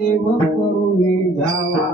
देव करुणी घ्यावा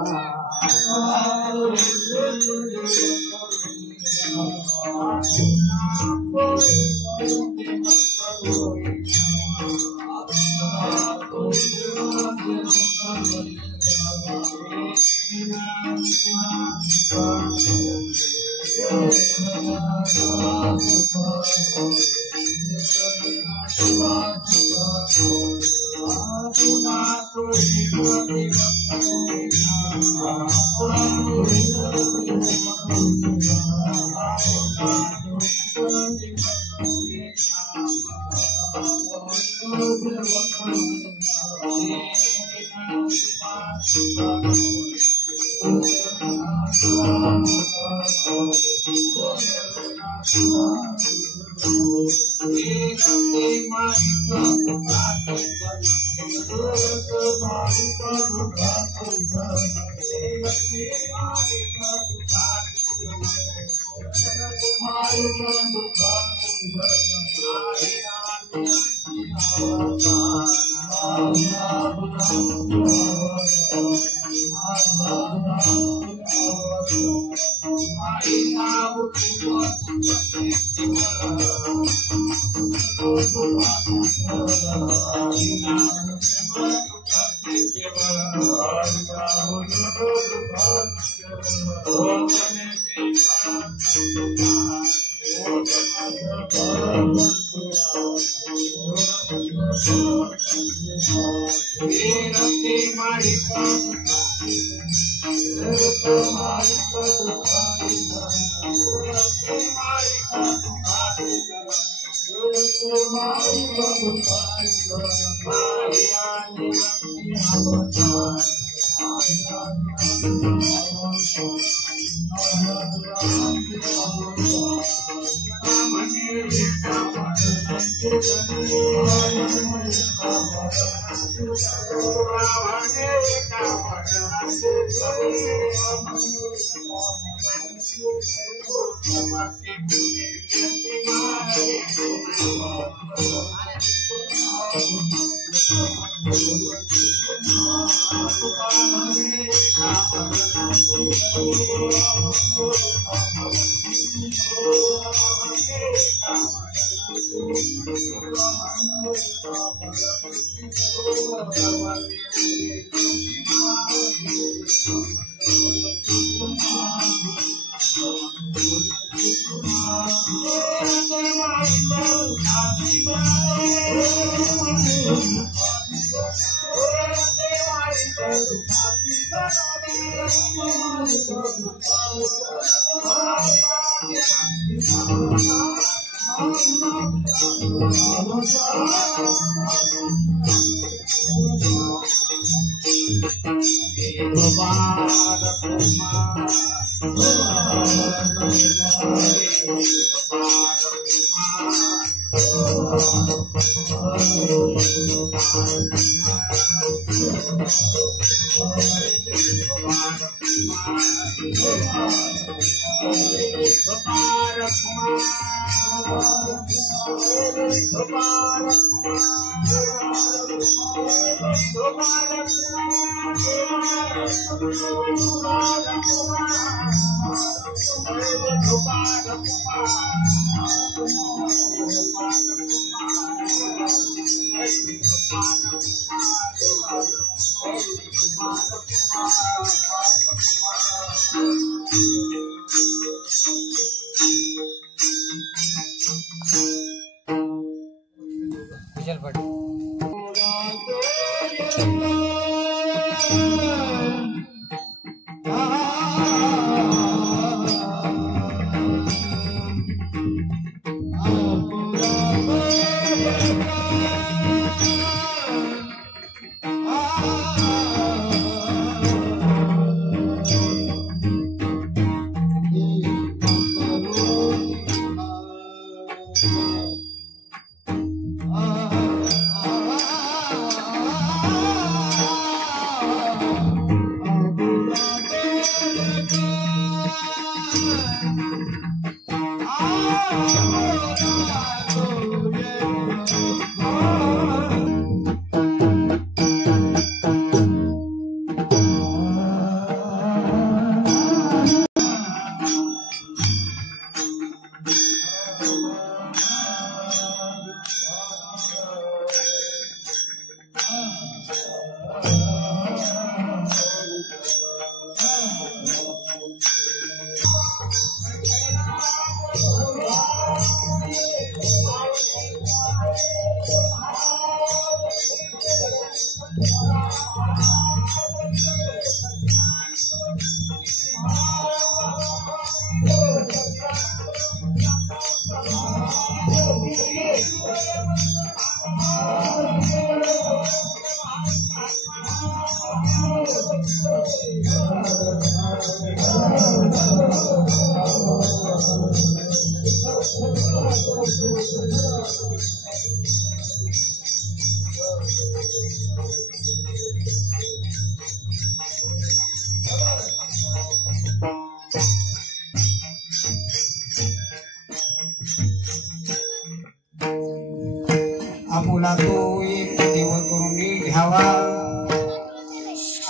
आपुला तो एक देव करून घ्यावा,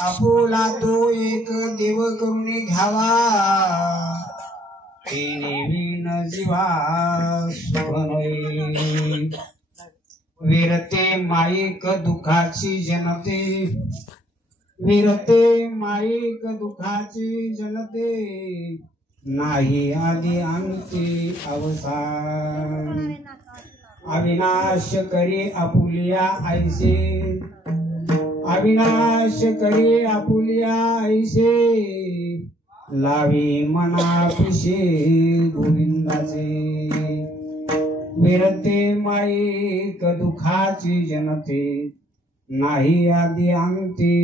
आपुला तो एक देव करून घ्यावा, विण जीवा सुखनोई विरते माईक दुखाची जनते, विरते माईक दुखाची जनते, नाही आदि अंती अवसान, अविनाश करी आपुलिया ऐसे, अविनाश करी आपुलिया ऐसे, लावी मना पिशे गोविंदाचे, विरते माईक दुखाची जनते, नाही आदि अंती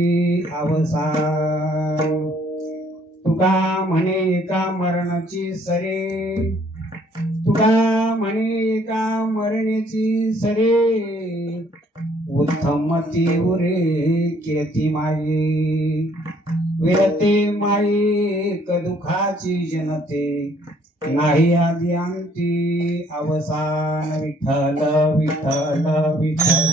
अवसान, तुका म्हणे एका मरणाची सरे, तुका म्हणे एका मरणेची सरे, उत्तमती उरे केती माये, विरते माईक दुखाची जनते, नाही आदि अंती अवसान, विठ्ठल विठ्ठल विठ्ठल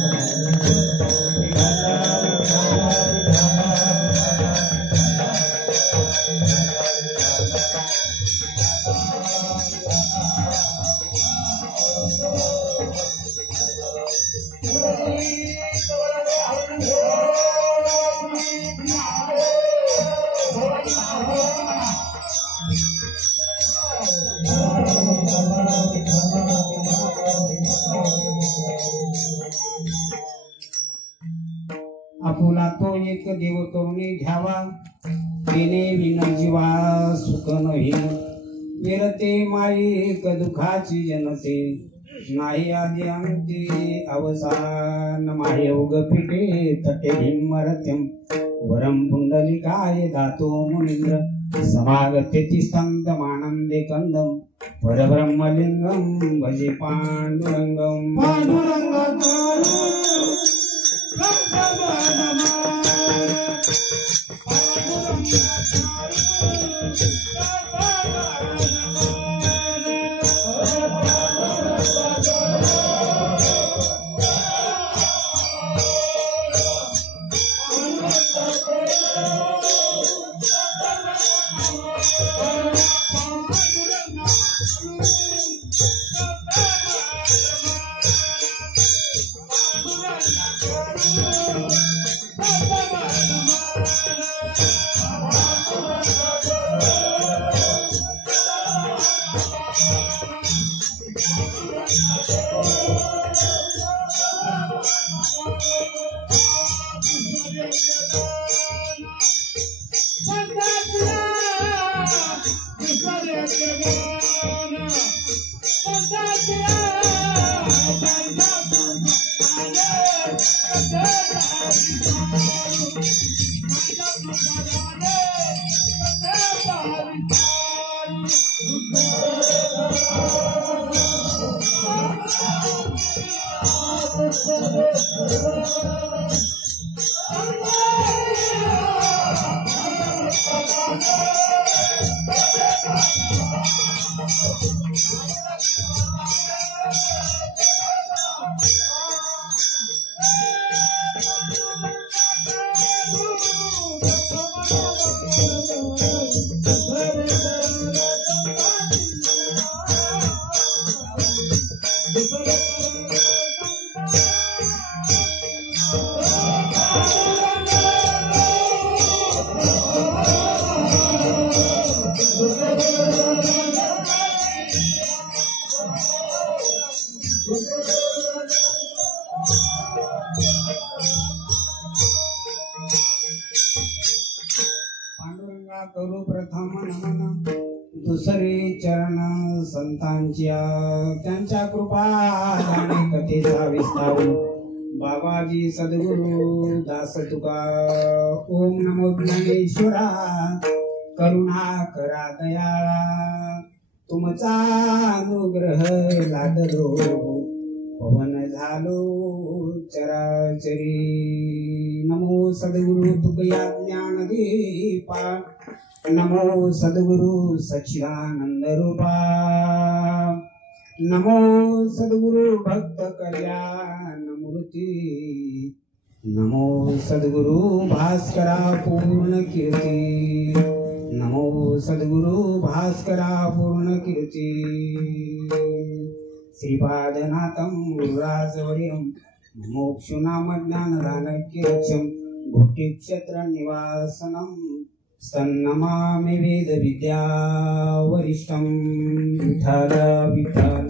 आपुला तो एक देव करून घ्यावा, तिने विण जीवा सुख नही, विरते माईक दुखाची जनते, नाही आदि अंती अवसान, मायोग पिठे तटे भीमरत्यम, वरम पुंडलिकाय दातो मुनींद्र, समागते तिस्तंतमानंदे कंदम, परब्रह्मलिंगम भजे पांडुरंगम, पांडुरंग करू प्रथम नमन दुसरे चरण संतांच्या त्यांच्या कृपा आणि कथेचा विस्तार बाबाजी सद्गुरु दास तुका ओम नमो ज्ञानेश्वरा करुणा करा दयाळा तुमचा अनुग्रह लादलो पवन झालो चराचरी नमो सद्गुरु तुकया ज्ञान दीपा नमो सद्गुरु सच्चिदानंद रूपा नमो सद्गुरु भक्त कल्याण मूर्ती नमो सद्गुरु भास्करा पूर्ण कीर्ती नमो सद्गुरु भास्करा पूर्ण कीर्ती श्रीपादनाथं गुरुराजवर्यं मोक्षुनाम ज्ञानदानक्यरक्षं भुक्तिक्षेत्र निवासनं सन्नमामि वेद विद्या वरिष्ठं विठ्ठल विठ्ठल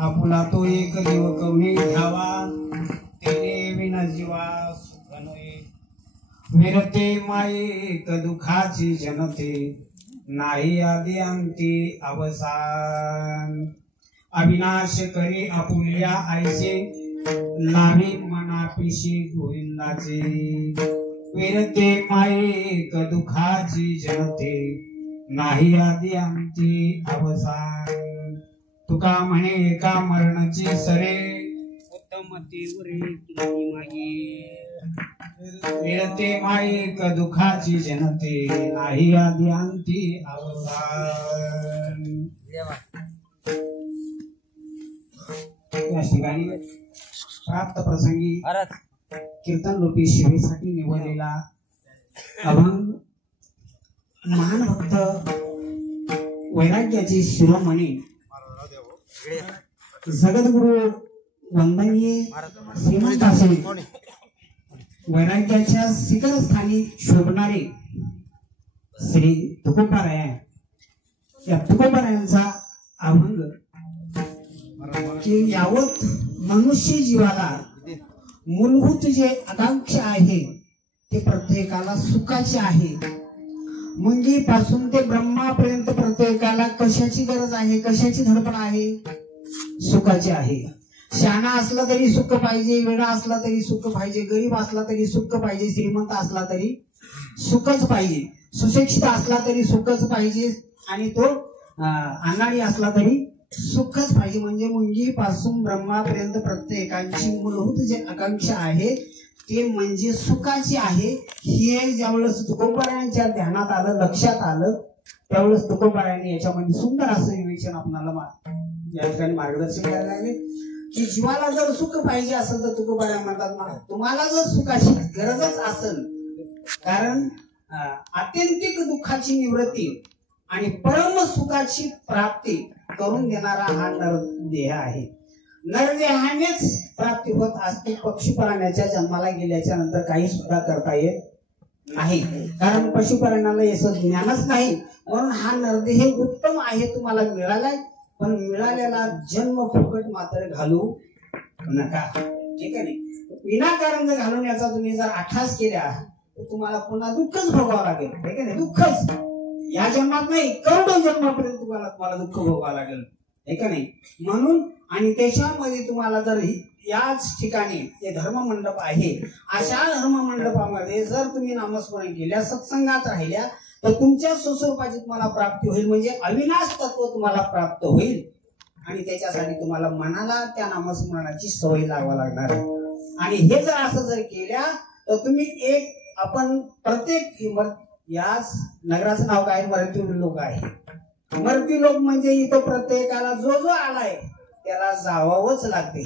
आपुला तो एक देव कवनी घ्यावा तेने विना जीवा सुख नये विरते माये दुखाची जनते नाही आदि अंती अवसान अविनाश करी आपुल्या आईचे लावी मनापिशी गोविंदाचे विरते माये दुखाची जनते नाही आदि अंती अवसान तुका म्हणे एका मरणाची सरे उत्तमती उरे किती मागे विरते माईक दुखाची जनते नाही आदि अंती अवसान या ठिकाणी प्राप्त प्रसंगी कीर्तन रूपी सेवेसाठी निवडलेला अभंग महान भक्त वैराग्याची शिरोमणी जगद्गुरु वंदनीय श्रीमंत असे वैराग्याच्या शिखर स्थानी शोभणारे श्री तुकोबाराय या तुकोबारायांचा अभंग की यावत मनुष्य जीवाला मूलभूत जे आकांक्षा आहे ते प्रत्येकाला सुखाचे आहे मुंगीपासून ते ब्रह्मापर्यंत प्रत्येकाला कशाची गरज आहे कशाची धडपड आहे सुखाची आहे शहाणा असला तरी सुख पाहिजे वेडा असला तरी सुख पाहिजे गरीब असला तरी सुख पाहिजे श्रीमंत असला तरी सुखच पाहिजे सुशिक्षित असला तरी सुखच पाहिजे आणि तो अनाडी असला तरी सुखच पाहिजे म्हणजे मुंगीपासून ब्रह्मापर्यंत प्रत्येकाची मूलभूत जे आकांक्षा आहे ते म्हणजे सुखाची आहे. हे ज्यावेळेस तुकोबारायांच्या ध्यानात आलं, लक्षात आलं, त्यावेळेस तुकोबारायांनी याच्यामध्ये सुंदर असं विवेचन आपल्याला या ठिकाणी मार्गदर्शन करायला लागले की जीवाला जर सुख पाहिजे असेल तर तुकोबाराय म्हणतात मला तुम्हाला जर सुखाची गरजच असेल, कारण आत्यंतिक दुःखाची निवृत्ती आणि परम सुखाची प्राप्ती करून देणारा हा नरदेह आहे. नरदेहानेच प्राप्ती होत असते. पक्षी प्राण्याच्या जन्माला गेल्याच्या नंतर काही सुद्धा करता येत नाही, कारण पशु प्राण्याला याचं ज्ञानच नाही. म्हणून हा नरदेह उत्तम आहे, तुम्हाला मिळालाय, पण मिळालेला जन्म फुकट मात्र घालू नका. ठीक आहे नाही, विनाकारण जर घालवण्याचा तुम्ही जर आठास केल्या तर तुम्हाला पुन्हा दुःखच भोगावं लागेल. ठीक आहे नाही, दुःखच या जन्मात नाही, करोडो जन्मापर्यंत तुम्हाला दुःख भोगावं लागेल. ठीक आहे नाही, म्हणून आणि त्याच्यामध्ये तुम्हाला जर याच ठिकाणी हे धर्ममंडप आहे, अशा धर्ममंडपामध्ये जर तुम्ही नामस्मरण केल्या, सत्संगात राहिल्या, तर तुमच्या स्वस्वरूपाची तुम्हाला प्राप्ती होईल, म्हणजे अविनाश तत्व तुम्हाला प्राप्त होईल. आणि त्याच्यासाठी तुम्हाला मनाला त्या नामस्मरणाची सवय लावावी लागणार आहे. आणि हे जर असं जर केल्या तर तुम्ही एक आपण प्रत्येक याच नगराचं नाव काय, मर्त्यू लोक आहे. मर्त्यू लोक म्हणजे इथं प्रत्येकाला जो जो आलाय त्याला जावावंच लागते.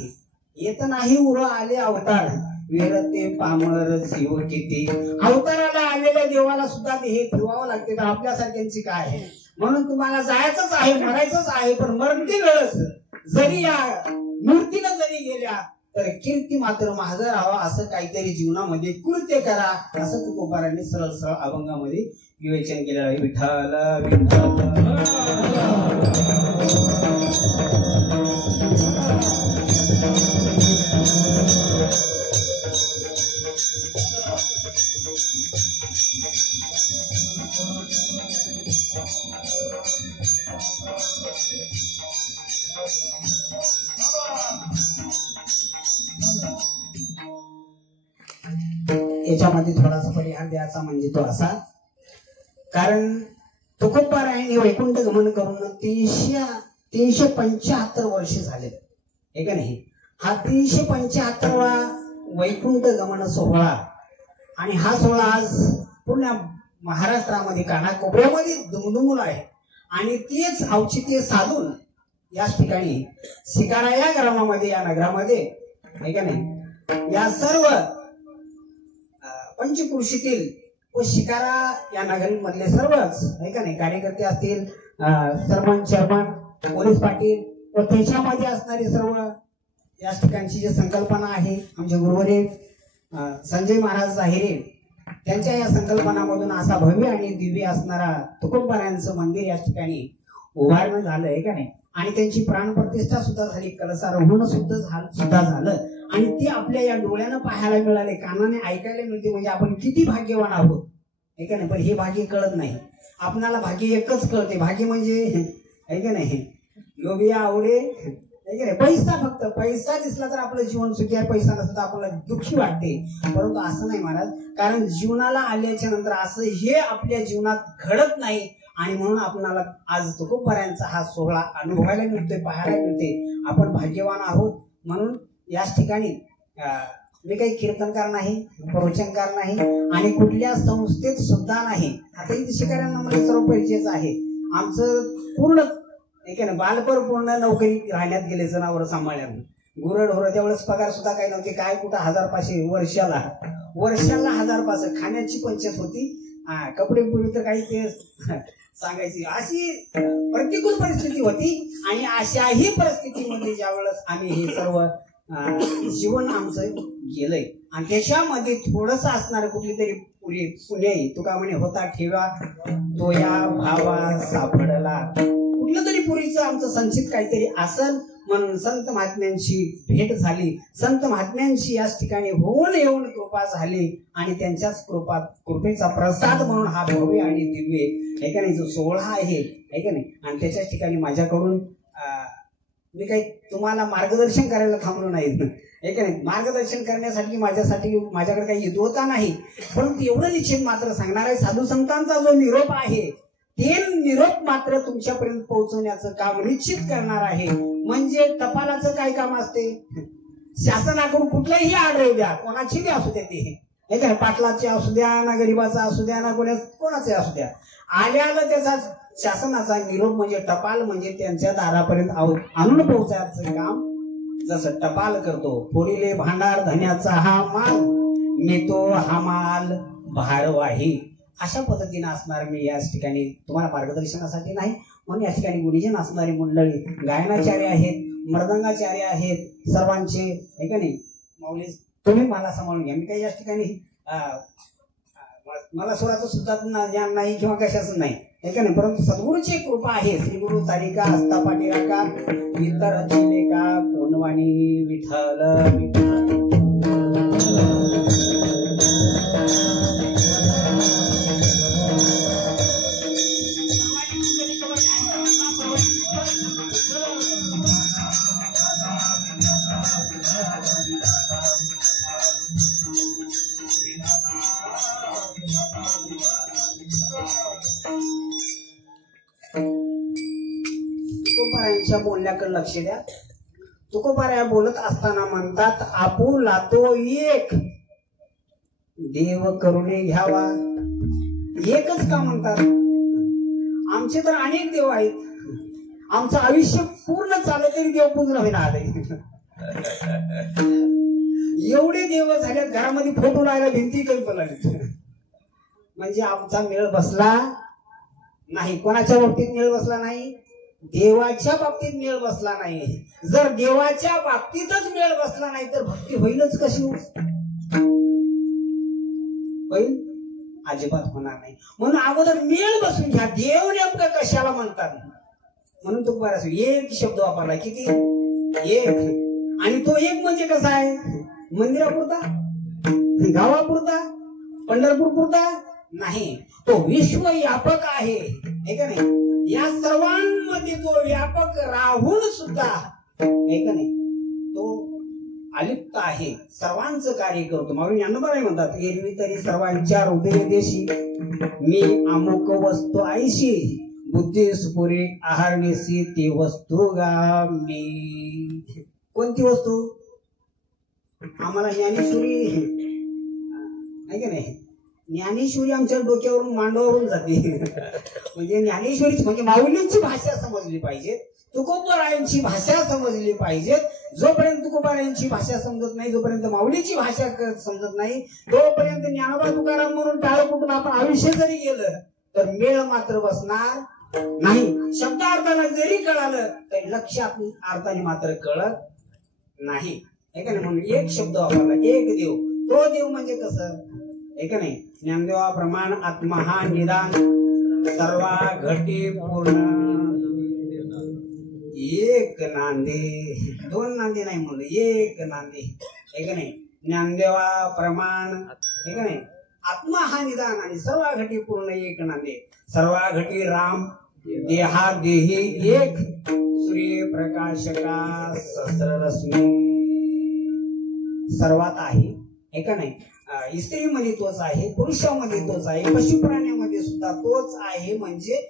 येत नाही उर आले अवतार, वेरते पामर जीव किती. अवताराला आलेल्या देवाला सुद्धा हे ठेवावं लागते, तर आपल्यासारख्यांची काय आहे. म्हणून तुम्हाला जायचंच आहे, मरायचंच आहे, पण मरती वेळच जरी या मूर्तीला जरी गेल्या तर कीर्ती मात्र महाग राहावा, असं काहीतरी जीवनामध्ये कृत्य करा, असं तुकोबारांनी सरळ सरळ अभंगामध्ये विवेचन केलेलं आहे. विठ्ठल याच्यामध्ये थोडासा परिहार द्यायचा म्हणजे तो असा, कारण तुकोबारायांनी वैकुंठ गमन करून 375 वर्ष झाले. हे का नाही, हा 375वा वैकुंठ गमन सोहळा, आणि हा सोहळा आज पूर्ण महाराष्ट्रामध्ये कानाकोपऱ्यामध्ये दुमदुमला आहे. आणि तेच औचित्य साधून याच ठिकाणी शिकारा या ग्रामामध्ये, या नगरामध्ये, हे का नाही, या सर्व पंचकृषीतील व शिकारा या नगरीमधले सर्वच आहे का नाही कार्यकर्ते असतील, सरपंच, चेअरमन, पोलीस पाटील व त्याच्यामध्ये असणारी सर्व या ठिकाणची जी संकल्पना आहे, आमचे गुरुवरे संजय महाराज जाहिरे त्यांच्या या संकल्पनामधून असा भव्य आणि दिव्य असणारा तुकोबारायांचं मंदिर या ठिकाणी उभारणं झालं आहे का नाही. आणि त्यांची प्राणप्रतिष्ठा सुद्धा झाली, कलशारोहण सुद्धा झालं, आणि ते आपल्या या डोळ्यानं पाहायला मिळाले, कानाने ऐकायला मिळते, म्हणजे आपण किती भाग्यवान आहोत. आहे का नाही, पण हे भाग्य कळत नाही आपणाला. भाग्य एकच कळते, भाग्य म्हणजे आहे का नाही, लोभिया आवडे, आहे का नाही, पैसा, फक्त पैसा दिसला तर आपलं जीवन सुखी आहे, पैसा नसला तर आपल्याला दुःखी वाटते. परंतु असं नाही महाराज, कारण जीवनाला आल्याच्या नंतर असं हे आपल्या जीवनात घडत नाही. आणि म्हणून आपणाला आज तुकोबारायांचा हा सोहळा अनुभवायला मिळतोय, पाहायला मिळते. आपण भाग्यवान आहोत. म्हणून याच ठिकाणी मी काही कीर्तनकार नाही, प्रवचनकार नाही, आणि कुठल्या संस्थेत सुद्धा नाही. आता इथे शिकाऱ्यांना मला सर्व परिचयच आहे. आमचं पूर्ण बालपर पूर्ण नोकरी राहण्यात गेले, जनावर सांभाळण्यात, गुरढोर त्यावेळेस पगार सुद्धा काही नव्हते. काय कुठं 1500 वर्षाला 1500 खाण्याची पंचायत होती. कपडे पुढे तर काही ते सांगायची, अशी प्रतिकूल परिस्थिती होती. आणि अशाही परिस्थितीमध्ये ज्यावेळेस आम्ही हे सर्व जीवन आमचं गेलंय, आणि त्याच्यामध्ये थोडस असणार कुठली तरी पुणे तुका म्हणे होता ठेवा तो या भावा सापडला, कुठलं तरी पुरीचं आमचं संचित काहीतरी असल. म्हणून संत महात्म्यांची भेट झाली, संत महात्म्यांची याच ठिकाणी होऊन येऊन कृपा झाली, आणि त्यांच्याच कृपेचा प्रसाद म्हणून हा भव्य आणि दिव्य आहे का नाही जो सोहळा आहे का नाही. आणि त्याच्याच ठिकाणी माझ्याकडून मी काही तुम्हाला मार्गदर्शन करायला थांबलो नाही, आहे का नाही. मार्गदर्शन करण्यासाठी माझ्याकडे काही युद्धता नाही, परंतु एवढं निश्चित मात्र सांगणार आहे, साधू संतांचा जो निरोप आहे ते निरोप मात्र तुमच्यापर्यंत पोहोचवण्याचं काम निश्चित करणार आहे. म्हणजे टपालाचं काय काम असते, शासनाकडून कुठलाही आढळ द्या, कोणाची बी असू द्या, ते काय पाटलाची असू द्या ना, गरीबाचा असू द्या ना, कोणाचे असू द्या, आल्याला त्याचा शासनाचा निरोप म्हणजे टपाल म्हणजे त्यांच्या दारापर्यंत आणून पोहोचायचं काम जसं टपाल करतो. फोडीले भांडार धन्याचा हा माल, नेतो हा माल भारवाही. अशा पद्धतीने असणार मी याच ठिकाणी तुम्हाला मार्गदर्शनासाठी नाही, म्हणून या ठिकाणी गुणीजन असणारी मंडळी गायनाचार्य आहेत, मृदंगाचार्य आहेत, सर्वांचे हे का नाही माऊली तुम्ही मला सांभाळून घ्या. मी काही या ठिकाणी मला स्वराचं सुद्धा ज्ञान नाही किंवा कशाच नाही हे का नाही, परंतु सद्गुरूची कृपा आहे. श्री गुरु तारिका हस्ता पाठीराका इतर का कोणवाणी विठ्ठल विठ्ठल. तुकोबारायांच्या बोलण्याकडे लक्ष द्या. तुकोबाराया बोलत असताना म्हणतात, आपुला तो एक देव करुणे घ्यावा. एकच का म्हणतात? आमचे तर अनेक देव आहेत, आमचं आयुष्य पूर्ण चाललं तरी देव पूर्ण होईना आले. एवढे देव झाले घरामध्ये फोटो लावायला भिंती कल्पना, म्हणजे आमचा मेळ बसला नाही. कोणाच्या बाबतीत मेळ बसला नाही? देवाच्या बाबतीत मेळ बसला नाही. जर देवाच्या बाबतीतच मेळ बसला नाही तर भक्ती होईलच कशी? होईल? अजिबात होणार नाही. म्हणून अगोदर मेळ बसून घ्या. देव नेमकं कशाला म्हणतात म्हणून तो बराच एक शब्द वापरला. किती? एक. आणि तो एक म्हणजे कसा आहे? मंदिरापुरता, गावापुरता, पंढरपूर पुरता नाही. तो विश्वव्यापक आहे हे का नाही. या सर्वांमध्ये तो व्यापक राहून सुद्धा हे का नाही तो अलिप्त आहे, सर्वांचं कार्य करतो. माऊली ज्ञानोबा म्हणतात, एरवी तरी सर्वांच्या हृदय देशी मी अमुक वस्तू आयशी, बुद्धी स्फुरे आहारनेसी ती वस्तू गामी. कोणती वस्तू? आम्हाला ज्ञानेश्वरी नाही का नाही, ज्ञानेश्वरी आमच्या डोक्यावरून मांडवावरून जाते. म्हणजे ज्ञानेश्वरी म्हणजे माऊलींची भाषा समजली पाहिजे, तुकोबारायांची भाषा समजली पाहिजे. जोपर्यंत तुकोबारायांची भाषा समजत नाही, जोपर्यंत माऊलीची भाषा समजत नाही, तोपर्यंत ज्ञानोबा तुकाराम म्हणून टाळ कुठून आपण आयुष्य जरी गेलं तर मेळ मात्र बसणार नाही. शब्दार्थाला जरी कळालं तरी लक्षात अर्थाने मात्र कळत नाही हे का नाही. म्हणून एक शब्द वापरला, एक देव. तो देव म्हणजे कसं हे का नाही. ज्ञानदेवा प्रमाण आत्मा हा निदान सर्वा घटी पूर्ण एक नांदे. दोन नांदे नाही म्हणलं, एक नांदे हे का नाही. ज्ञानदेवा प्रमाण हे का नाही, आत्मा हा निदान आणि सर्वा घटी पूर्ण एक नांदे. सर्वा घटी राम देहा देही एक, सूर्य प्रकाशका सहस्ररश्मी. सर्वात आहे हे का नाही. स्त्रीमध्ये तोच आहे, पुरुषामध्ये तोच आहे, पशुप्राण्यामध्ये सुद्धा तोच आहे. म्हणजे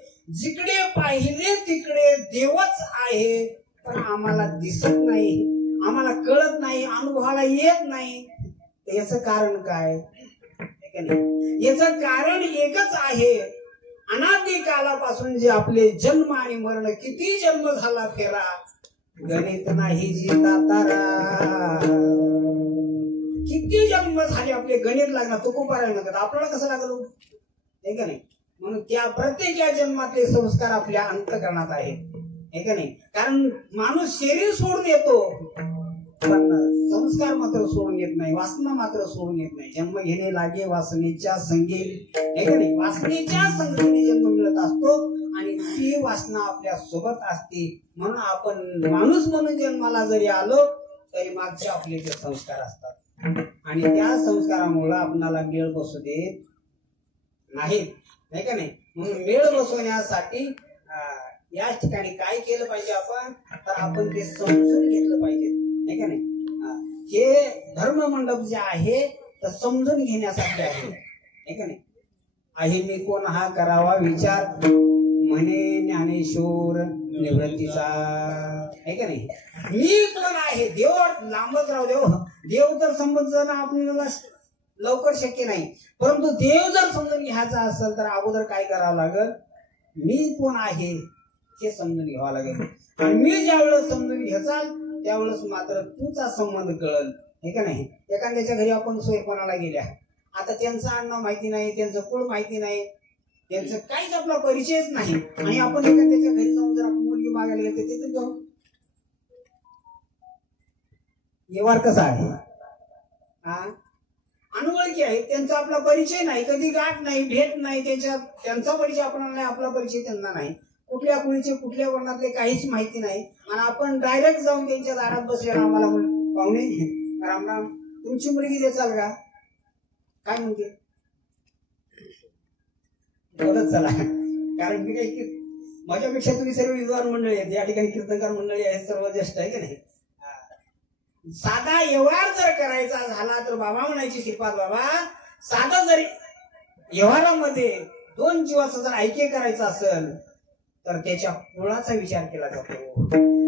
जिकडे पाहिले तिकडे देवच आहे, पण आम्हाला दिसत नाही, आम्हाला कळत नाही, अनुभवाला येत नाही. याचं कारण काय? याचं कारण एकच आहे. अनादी कालापासून जे आपले जन्म आणि मरण, किती जन्म झाला फेरा, गणित नाही जीता तारा. किती जन्म झाले आपले, गणित लागणार. तुकोबाराया म्हणतात, आपल्याला कसं लागलो हे का नाही. म्हणून त्या प्रत्येक जन्मातले संस्कार आपल्या अंतःकरणात आहेत हे का नाही. कारण माणूस शरीर सोडून येतो पण संस्कार मात्र सोडून येत नाही, वासना मात्र सोडून येत नाही. जन्म घेणे लागे वासनेच्या संगे हे का नाही. वासनेच्या संगतीने जन्म मिळत असतो आणि ती वासना आपल्या सोबत असते. म्हणून आपण माणूस म्हणून जन्माला जरी आलो तरी मागचे आपले जे संस्कार असतात आणि त्या संस्कारामुळे आपणाला मेळ बसू देत नाहीत नाही का नाही. म्हणून मेळ बसवण्यासाठी या ठिकाणी काय केलं पाहिजे आपण, तर आपण ते समजून घेतलं पाहिजे नाही का नाही. हे धर्म मंडप जे आहे तर समजून घेण्यासाठी आहे नाही का नाही. आहे मी कोण हा करावा विचार, म्हणे ज्ञानेश्वर निवृत्तीचा आहे का नाही. मी कोण आहे, देव लांबच राहू देव, देव तर समजणं आपल्याला लवकर शक्य नाही, परंतु देव जर समजून घ्यायचा असेल तर अगोदर काय करावं लागेल, मी कोण आहे हे समजून घ्यावं लागेल. आणि मी ज्यावेळेस समजून घ्याचाल त्यावेळेस मात्र तुझा संबंध कळल, हे का नाही. एखाद्याच्या घरी आपण सोयपणाला गेल्या, आता त्यांचं अन्न माहिती नाही, त्यांचं कुळ माहिती नाही, त्यांचं काहीच आपला परिचयच नाही, आणि आपण एखाद्याच्या घरी जाऊन जर आपण मुलगी मागायला गेलो तिथे जाऊ व्यवहार कसा आहे, अनोळखी आहे, त्यांचा आपला परिचय नाही, कधी गाठ नाही, भेट नाही, त्यांचा परिचय आपल्याला नाही, आपला परिचय त्यांना नाही, कुठल्या कुळीचे कुठल्या वर्णातले काहीच माहिती नाही, आणि आपण डायरेक्ट जाऊन त्यांच्या दारात बसलेला आम्हाला पाहुणे रामराम तुमची मुलगी देचाल का, काय म्हणते बोलत चला. कारण मी काही माझ्यापेक्षा तुम्ही सर्व विद्वान मंडळी आहेत, या ठिकाणी कीर्तनकार मंडळी आहेत, सर्व ज्येष्ठ आहे की नाही. साधा व्यवहार जर करायचा झाला तर बाबा म्हणायची श्रीपाद बाबा, साधा जरी व्यवहारामध्ये दोन जीवाचा जर ऐक्य करायचा असेल तर त्याच्या कुळाचा विचार केला जातो,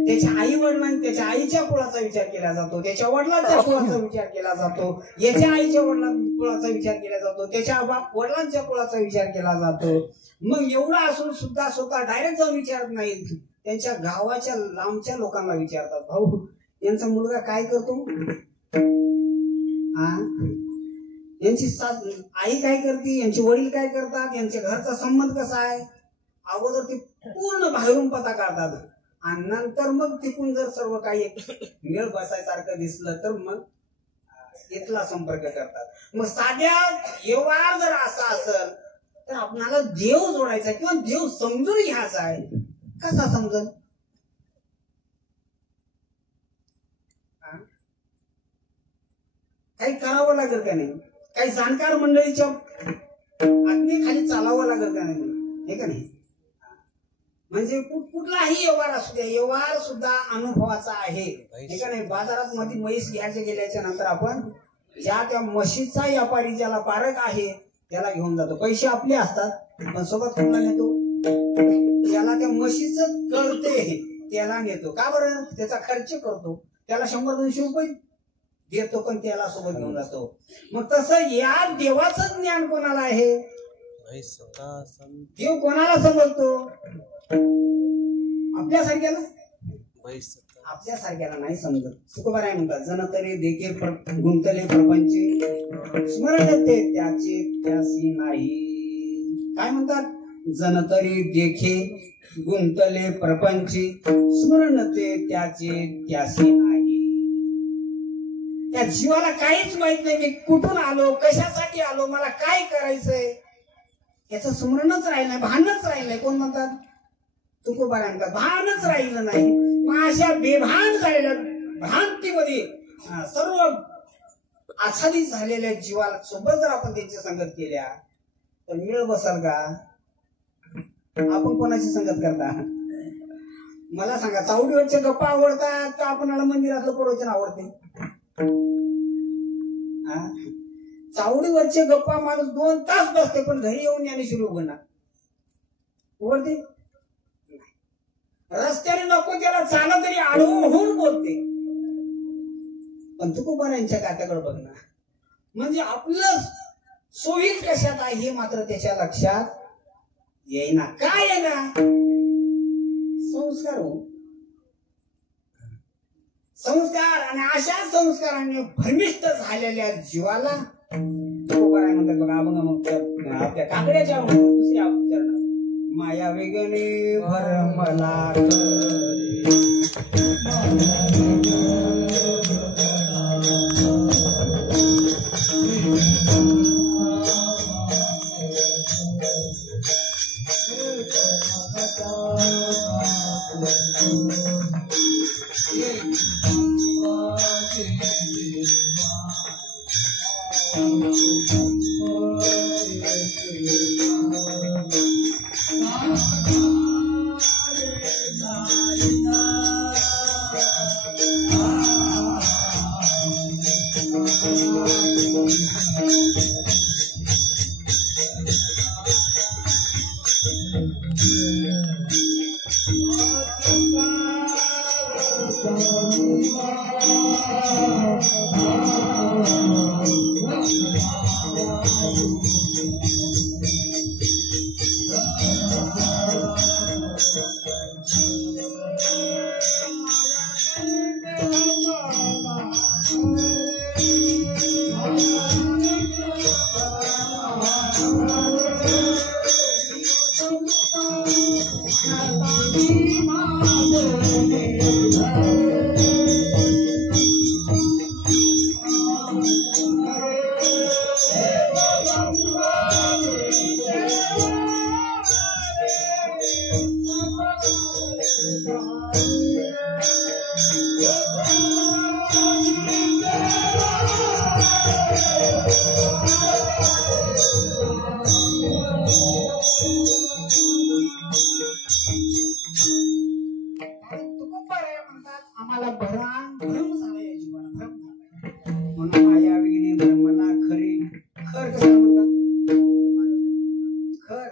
त्याच्या आई वडिलांना त्याच्या आईच्या कुळाचा विचार केला जातो, त्याच्या वडिलांच्या कुळाचा विचार केला जातो, याच्या आईच्या कुळाचा विचार केला जातो, त्याच्या वडिलांच्या कुळाचा विचार केला जातो. मग एवढा असून सुद्धा स्वतः डायरेक्ट जाऊन विचारत नाहीत, त्यांच्या गावाच्या लांबच्या लोकांना विचारतात, भाऊ यांचा मुलगा काय करतो, यांची आई काय करते, यांचे वडील काय करतात, यांच्या घरचा संबंध कसा आहे, अगोदर ते पूर्ण बाहेरून पता काढतात, आणि नंतर मग तिकून जर सर्व काही मेळ बसायसारखं दिसलं तर मग इथला संपर्क करतात. मग साध्या व्यवहार जर असा असेल तर आपणाला देव जोडायचा किंवा देव समजून घ्यायचा आहे. कसा समजल, काही करावं लागेल का नाही, काही जाणकार मंडळीच्या आज्ञेखाली चालावं लागेल का नाही, हे का नाही. म्हणजे कुठलाही व्यवहार असू द्या, व्यवहार सुद्धा अनुभवाचा आहे, हे का नाही. बाजारात मध्ये म्हैस घ्यायचे गेल्याच्या नंतर आपण ज्या त्या म्हशीचा व्यापारी ज्याला पारख आहे त्याला घेऊन जातो, पैसे आपले असतात पण सोबत कोणाला नेतो, त्याला त्या म्हशीचं कळते त्याला नेतो, का बरं, त्याचा खर्च करतो, त्याला 100-200 रुपये देतो पण त्याला सोबत घेऊन जातो. मग तसं या देवाचं ज्ञान कोणाला आहे, देव कोणाला समजतो, आपल्यासारख्याला, आपल्यासारख्याला नाही समजत. तुकोबाराय म्हणतात, जन तरी देखे गुंतले प्रपंचे स्मरण ते त्याचे त्यासी नाही. काय म्हणतात, जन तरी देखे गुंतले प्रपंचे स्मरण ते त्याचे त्यासी नाही. त्या जीवाला काहीच माहित नाही, मी कुठून आलो, कशासाठी आलो, मला काय करायचंय, याचं स्मरणच राहिलं नाही, भानच राहिलं नाही. कोण म्हणतात, तुकोबाराय म्हणतात, भानच राहिलं नाही. मग अशा बेभान झालेल्या भ्रांतीमध्ये सर्व आच्छादित झालेल्या जीवाला सोबत जर आपण त्यांची संगत केल्या तर मिळ बसाल का. आपण कोणाची संगत करता, मला सांगा. चावडीवरच्या गप्पा आवडतात का आपणाला मंदिरातलं प्रवचन आवडते. चावडीवरचे गप्पा माणूस 2 तास बसते पण घरी येऊन ज्ञानेश्वरी उघडणार उघडते. रस्त्याने नको त्याला चाला तरी आडवून बोलते. पण तुकोबारायांच्या कात्याकडे बघणार म्हणजे आपलं सोयीत कशात आहे हे मात्र त्याच्या लक्षात येईना. काय आहे ना, संस्कार हो, संस्कार. आणि अशा संस्काराने भ्रमिष्ट झालेल्या जीवाला तुकोबाराय म्हणतात बघा. मग आपल्या काकड्याच्या दुसऱ्या चरणात माया वेगणे भरमला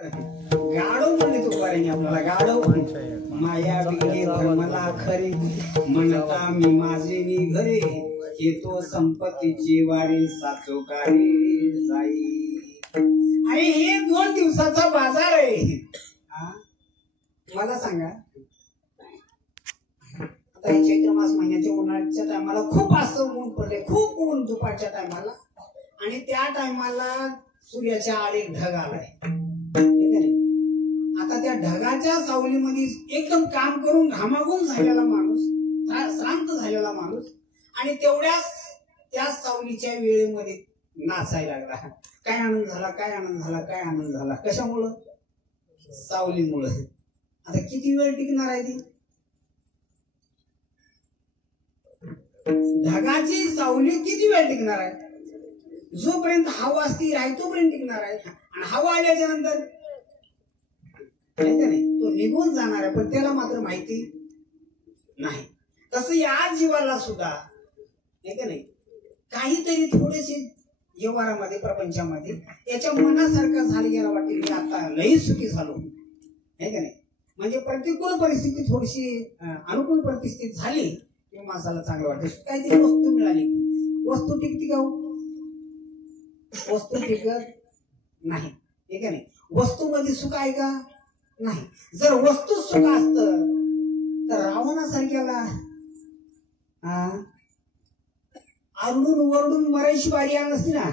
गाढव म्हणले तुकारांनी आपल्याला, गाढव माया बिगडे धर्मला खरे, म्हणता मी माझे नि घरे, येतो संपत्तीची वारी साचोकारी जाई. आणि हे 2 दिवसाचा बाजार आहे. मला सांगा, आता चैत्र मास महिन्याच्या उन्हाळ्याच्या टायमाला खूप असं ऊन पडले, खूप ऊन दुपारच्या टायमाला, आणि त्या टायमाला सूर्याच्या आड एक ढग आलाय. आता त्या ढगाच्या सावलीमध्ये एकदम काम करून घामाघूम झालेला माणूस, श्रांत झालेला माणूस, आणि तेवढ्याच त्या सावलीच्या वेळेमध्ये नाचायला लागला. काय आनंद झाला, काय आनंद झाला, काय आनंद झाला. कशामुळं? सावलीमुळं. आता किती वेळ टिकणार आहे ती? ढगाची सावली किती वेळ टिकणार आहे? जोपर्यंत हवा स्थिर आहे तोपर्यंत टिकणार आहे, आणि हवा आल्याच्या नंतर नाही तो निघून जाणार आहे, पण त्याला मात्र माहिती नाही. तसं या जीवाला सुद्धा नाही काहीतरी थोडेसे व्यवहारामध्ये, प्रपंचामध्ये याच्या मनासारखं झालं गेला वाटते, मी आता लई सुखी झालो आहे का नाही. म्हणजे प्रतिकूल परिस्थिती थोडीशी अनुकूल परिस्थिती झाली की माणसाला चांगलं वाटतं. काहीतरी वस्तू मिळाली, वस्तू टिकती का? वस्तू टिकत नाही, ठीक आहे नाही. वस्तूमध्ये सुख आहे का? नाही. जर वस्तू सुख असत तर रावणासारख्याला आरडून वरडून मरायची बारी आली नसती ना.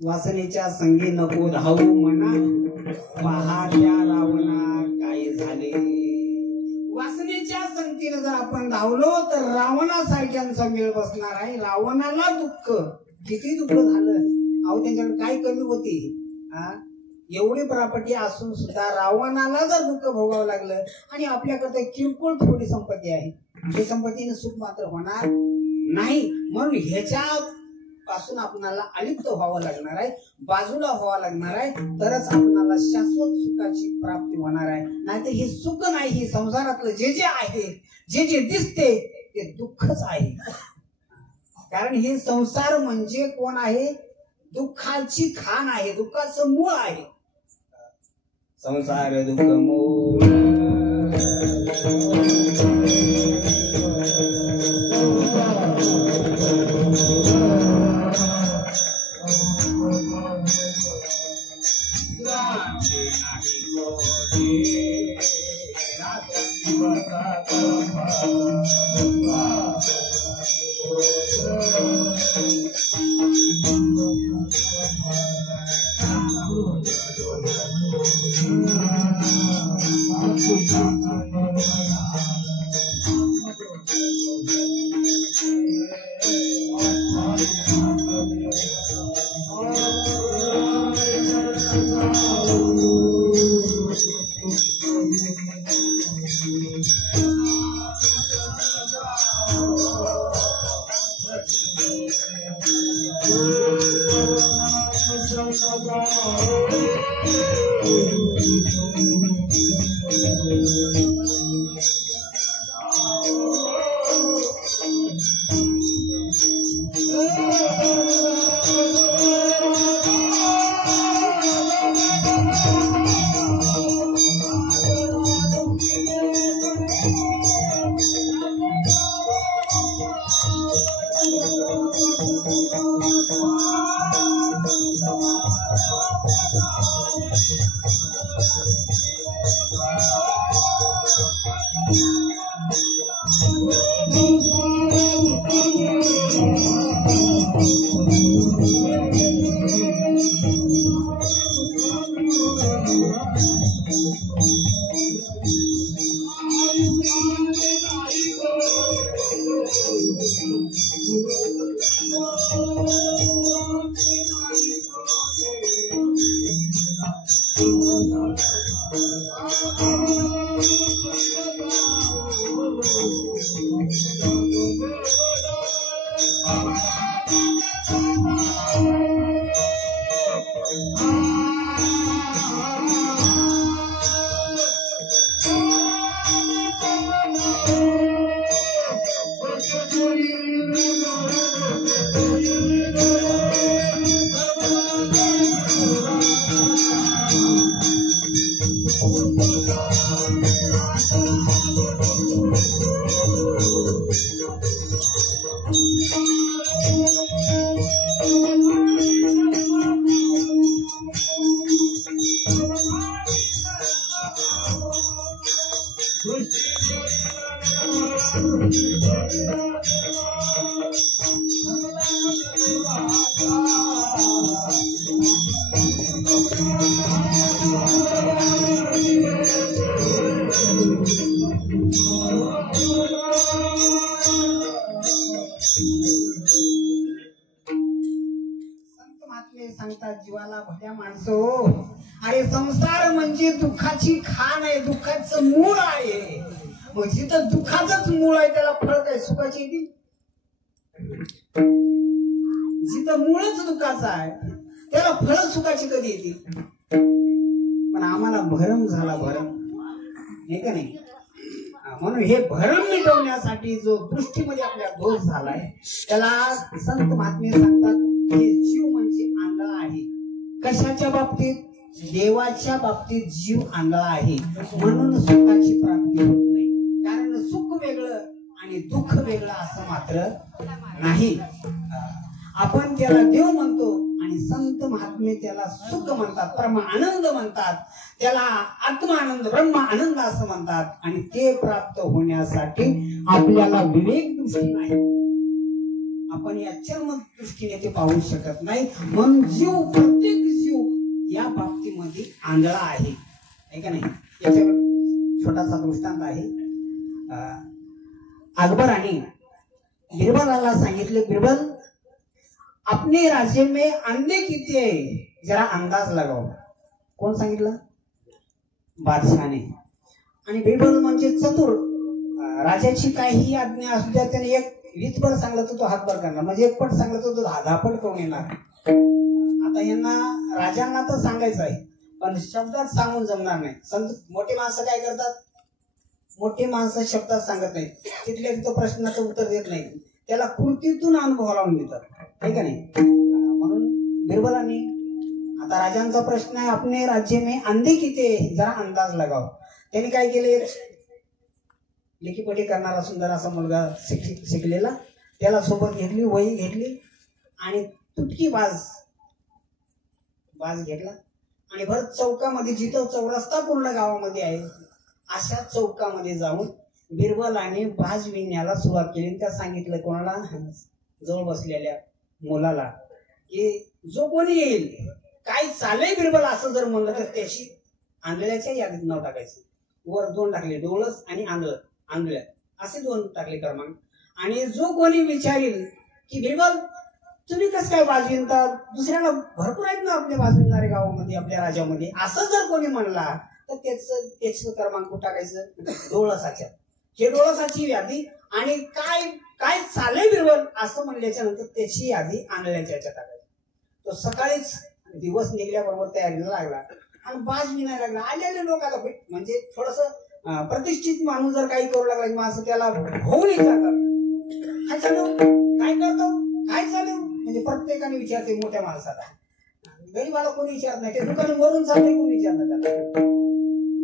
वासनेच्या संगी नको धावू मना, पहा त्या रावणा काय झाले. वासनेच्या संगतीने जर आपण धावलो तर रावणासारख्यांचा मेळ बसणार आहे. रावणाला दुःख, किती दुःख झालं अहो, त्यांच्याकडे काय कमी होती? एवढी प्रॉपर्टी असून सुद्धा रावणाला जर दुःख भोगावं लागलं, आणि आपल्याकडे किरकोळ थोडी संपत्ती आहे, हे संपत्तीने सुख मात्र होणार नाही. म्हणून ह्याच्या पासून आपणाला अलिप्त व्हावं लागणार आहे, बाजूला व्हावं लागणार आहे, तरच आपणाला शाश्वत सुखाची प्राप्ती होणार आहे. नाहीतर हे सुख नाही, हे संसारातलं जे जे आहे, जे जे दिसते ते दुःखच आहे. कारण हे संसार म्हणजे कोण आहे? दुःखाची खाण आहे, दुःखाचं मूळ आहे. संसार दुःख मूळ. महात्मे सांगतात जीवाला भल्या माणसं, अरे संसार म्हणजे दुःखाची खाण आहे, दुःखाचं मूळ आहे. मग जिथं दुःखाचंच मूळ आहे त्याला फळ काय सुखाची येतील? जिथं मूळच दुःखाचं आहे त्याला फळ सुखाची कधी येतील? पण आम्हाला भरम झाला, भरम हे का नाही. म्हणून हे भरम मिटवण्यासाठी जो दृष्टीमध्ये आपल्या दोष झालाय त्याला संत महात्मे सांगतात हे जीव म्हणजे आंधळा आहे. कशाच्या बाबतीत? देवाच्या बाबतीत जीव आंधळा आहे. म्हणून सुखाची प्राप्ती होत नाही. कारण सुख वेगळं आणि दुःख वेगळं असं मात्र नाही. आपण त्याला देव म्हणतो आणि संत महात्मे त्याला सुख म्हणतात, परम आनंद म्हणतात, त्याला आत्मानंद ब्रह्म आनंद असं म्हणतात. आणि ते प्राप्त होण्यासाठी आपल्याला विवेक दृष्टी नाही, आपण या चर्म दृष्टीने ते पाहू शकत नाही. म्हणून जीव, प्रत्येक जीव या बाबतीमध्ये आंधळा आहे का नाही. याच्यावर छोटासा दृष्टांत आहे. अकबराने बिरबलाला सांगितले, बिरबल अपने राज्य में अंधे किती आहे, जरा अंदाज लगाओ. कोण सांगितलं? बादशाहने. आणि बिरबल म्हणजे चतुर. राजाची काही आज्ञा असू द्या, त्याने एक वीतभर सांगलं तर तो हातभर करणार, म्हणजे एक पट सांगलं तर तो 10 पट करून येणार. आता यांना राजांना तर सांगायचं आहे पण शब्दात सांगून जमणार नाही. मोठे माणसं काय करतात? मोठे माणसं शब्दात सांगत नाहीत, तिथल्या तिथं प्रश्नाचं उत्तर देत नाही, त्याला कृतीतून अनुभव लावून देतात, आहे का नाही. म्हणून बिरबलाने, आता राजांचा प्रश्न आहे अपने राज्य में अंधे किती आहे, जरा अंदाज लगाव. त्यांनी काय केले, लिखीपटी करणारा सुंदर असा मुलगा शिकलेला, त्याला सोबत घेतली, वही घेतली आणि तुटकी बाज घेतला आणि भर चौकामध्ये, जिथं चौरस्ता पूर्ण गावामध्ये आहे अशा चौकामध्ये जाऊन बिरबलाने बाज विणण्याला सुरुवात केली. त्या सांगितलं कोणाला? जवळ बसलेल्या मुलाला, की जो कोणी येईल, काय चालय बिरबल असं जर म्हणलं तर त्याशी आंधळ्याच्या यादीत नाव टाकायचं. वर 2 टाकले, डोळस आणि आंधळ्या असे 2 टाकले क्रमांक. आणि जो कोणी विचारेल की बिरबल तुम्ही कसं काय बाज विणतात, दुसऱ्याला भरपूर आहेत ना आपल्या बाज विणणारे गावामध्ये, आपल्या राज्यामध्ये, असं जर कोणी म्हणला तर त्याच क्रमांक टाकायचं डोळसाच्या. हे डोळसाची यादी. आणि काय चालय बिरबल असं म्हणल्याच्या नंतर त्याची यादी आंधळ्याच्या याच्यात टाकायची. तो सकाळीच दिवस निघल्याबरोबर तयारीला लागला आणि बाज विणायला लागला. आलेले लोक आता म्हणजे थोडस प्रतिष्ठित माणूस जर काही करू लागला माणसं त्याला होऊन जातात, काय चालू, काय करतो, काय चालू, म्हणजे प्रत्येकाने विचारते मोठ्या माणसाला. गरीबाला कोणी विचारत नाही, ते दुकान वरून चालते कोणी विचारणार त्याला.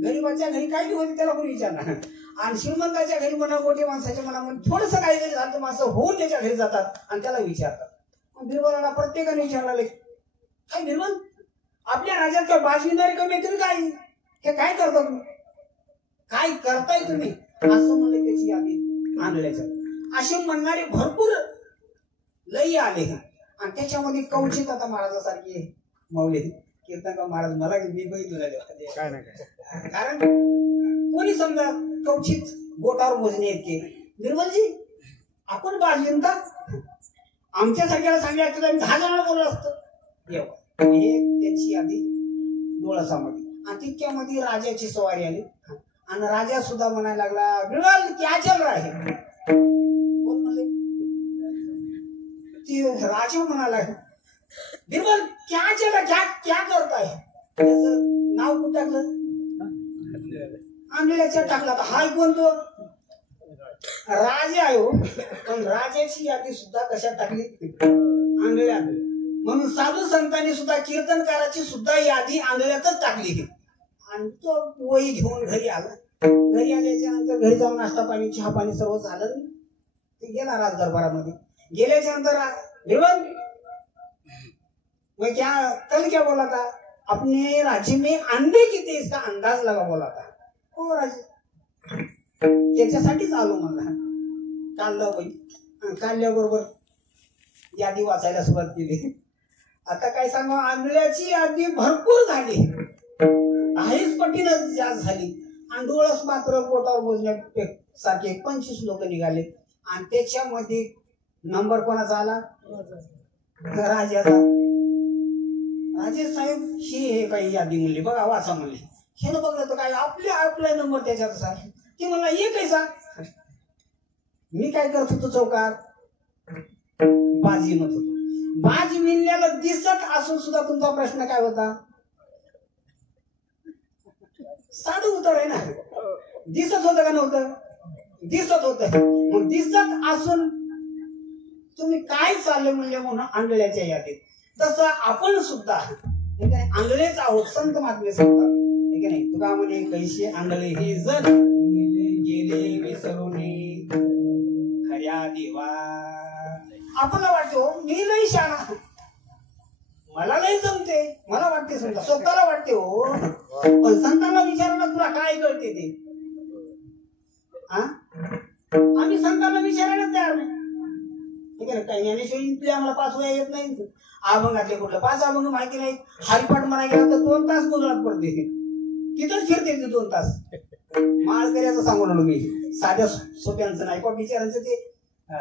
गरीबाच्या घरी काही होते त्याला कोणी विचारणार, आणि श्रीमंताच्या घरी म्हणा, मोठ्या माणसाच्या मनामध्ये थोडस काही जरी झालं माणसं होऊन त्याच्या घरी जातात आणि त्याला विचारतात. बिरबलाला प्रत्येकाने विचारला, काय बिरबल आपल्या राज्यात काय बाज विणारे कमी तुम्ही काय, हे काय करता तुम्ही, काय करताय तुम्ही, असं म्हणले. त्याची यादी आंधळ्याच्या. असे म्हणणारे भरपूर लई आले. आणि त्याच्यामध्ये कवचित आता महाराजासारखे मौले कीर्तनकार महाराज मला मी बघितलं काय नाही, कारण कोणी समजा कवचित बोटावर मोजणे इतके. बिरबलजी आपण बाज विणता, आमच्यासारख्याला सांगितलं आम्ही 10 जणांना बोललो असतं. हे त्यांची यादी डोळसामध्ये. आणि तितक्यामध्ये राजाची सवारी आली आणि राजा सुद्धा म्हणायला लागला, बिरबल क्या चल रहा है. कोण म्हणले? ती राजा म्हणाला, बिरबल क्या चला, क्या करताय. त्याचं नाव कुठं टाकलं? आंधळ्याच्या टाकला. हा कोण? तो राजा आहे हो, पण राजाची यादी सुद्धा कशात टाकली? आंधळ्यात. म्हणून साधू संतांनी सुद्धा कीर्तनकाराची सुद्धा यादी आंधळ्यातच टाकली. आणि तो वही घेऊन घरी आला. घरी आल्याच्या नंतर घरी जाऊन नाश्ता पाणी, चहा पाणी सर्व झालं. ते गेला राज दरबारामध्ये. गेल्याच्या नंतर बिरबल मैं क्या बोला था, अपने राज्य में अंधे किती, इसका अंदाज लगा बोला था. हो राजा, त्याच्यासाठीच आलो म्हणला. काढल्याबरोबर यादी वाचायला सुरुवात केली. आता काय सांगू, आंधळ्याची यादी भरपूर झाली, 10 पटीनं जास्त झाली. आणि डोळस मात्र पोटावर मोजण्यासारखे 25 लोक निघाले. आणि त्याच्यामध्ये नंबर कोणाचा आला? राजाचा. काही यादी म्हणली बघा वाचा म्हणली. हे ना बघलं तर काय आपला नंबर त्याच्यातच आहे. ती म्हणला ये कैसा. मी काय करत होतो चौकात बाजी म्हणत होतो. बाजी विणल्याला दिसत असून सुद्धा तुमचा प्रश्न काय होता. साधं उत्तर आहे ना. दिसत होतं का नव्हतं. दिसत होत. मग दिसत असून तुम्ही काय चालले म्हणले म्हणून आंधळ्याच्या यादीत. तसं आपण सुद्धा आंधळेच आहोत. संत महात्मे सांगतात ठीक आहे. तुका म्हणे कैसे आंधळे हे जण गेले विसरून खऱ्या देवा. आपल्याला वाटते हो मी लई शाणा, मला लई जमते, मला वाटते समजा स्वतःला वाटते हो. पण संतांना विचारलं तुला काय कळते ते. आम्ही संतांना विचारायला तयार नाही ठीक आहे. काही ज्ञानेश्वरी आम्हाला 5 वेळा येत नाही. अभंगातले कुठलं 5 अभंग माहिती नाही. हरिपाठ म्हणा गेला तर 2 तास गोंधळात पडते. तिथंच फिरते 2 तास. माळकऱ्याचं सांगून आलो मी. साध्या सोप्यांचं नाही पण विचारायचं ते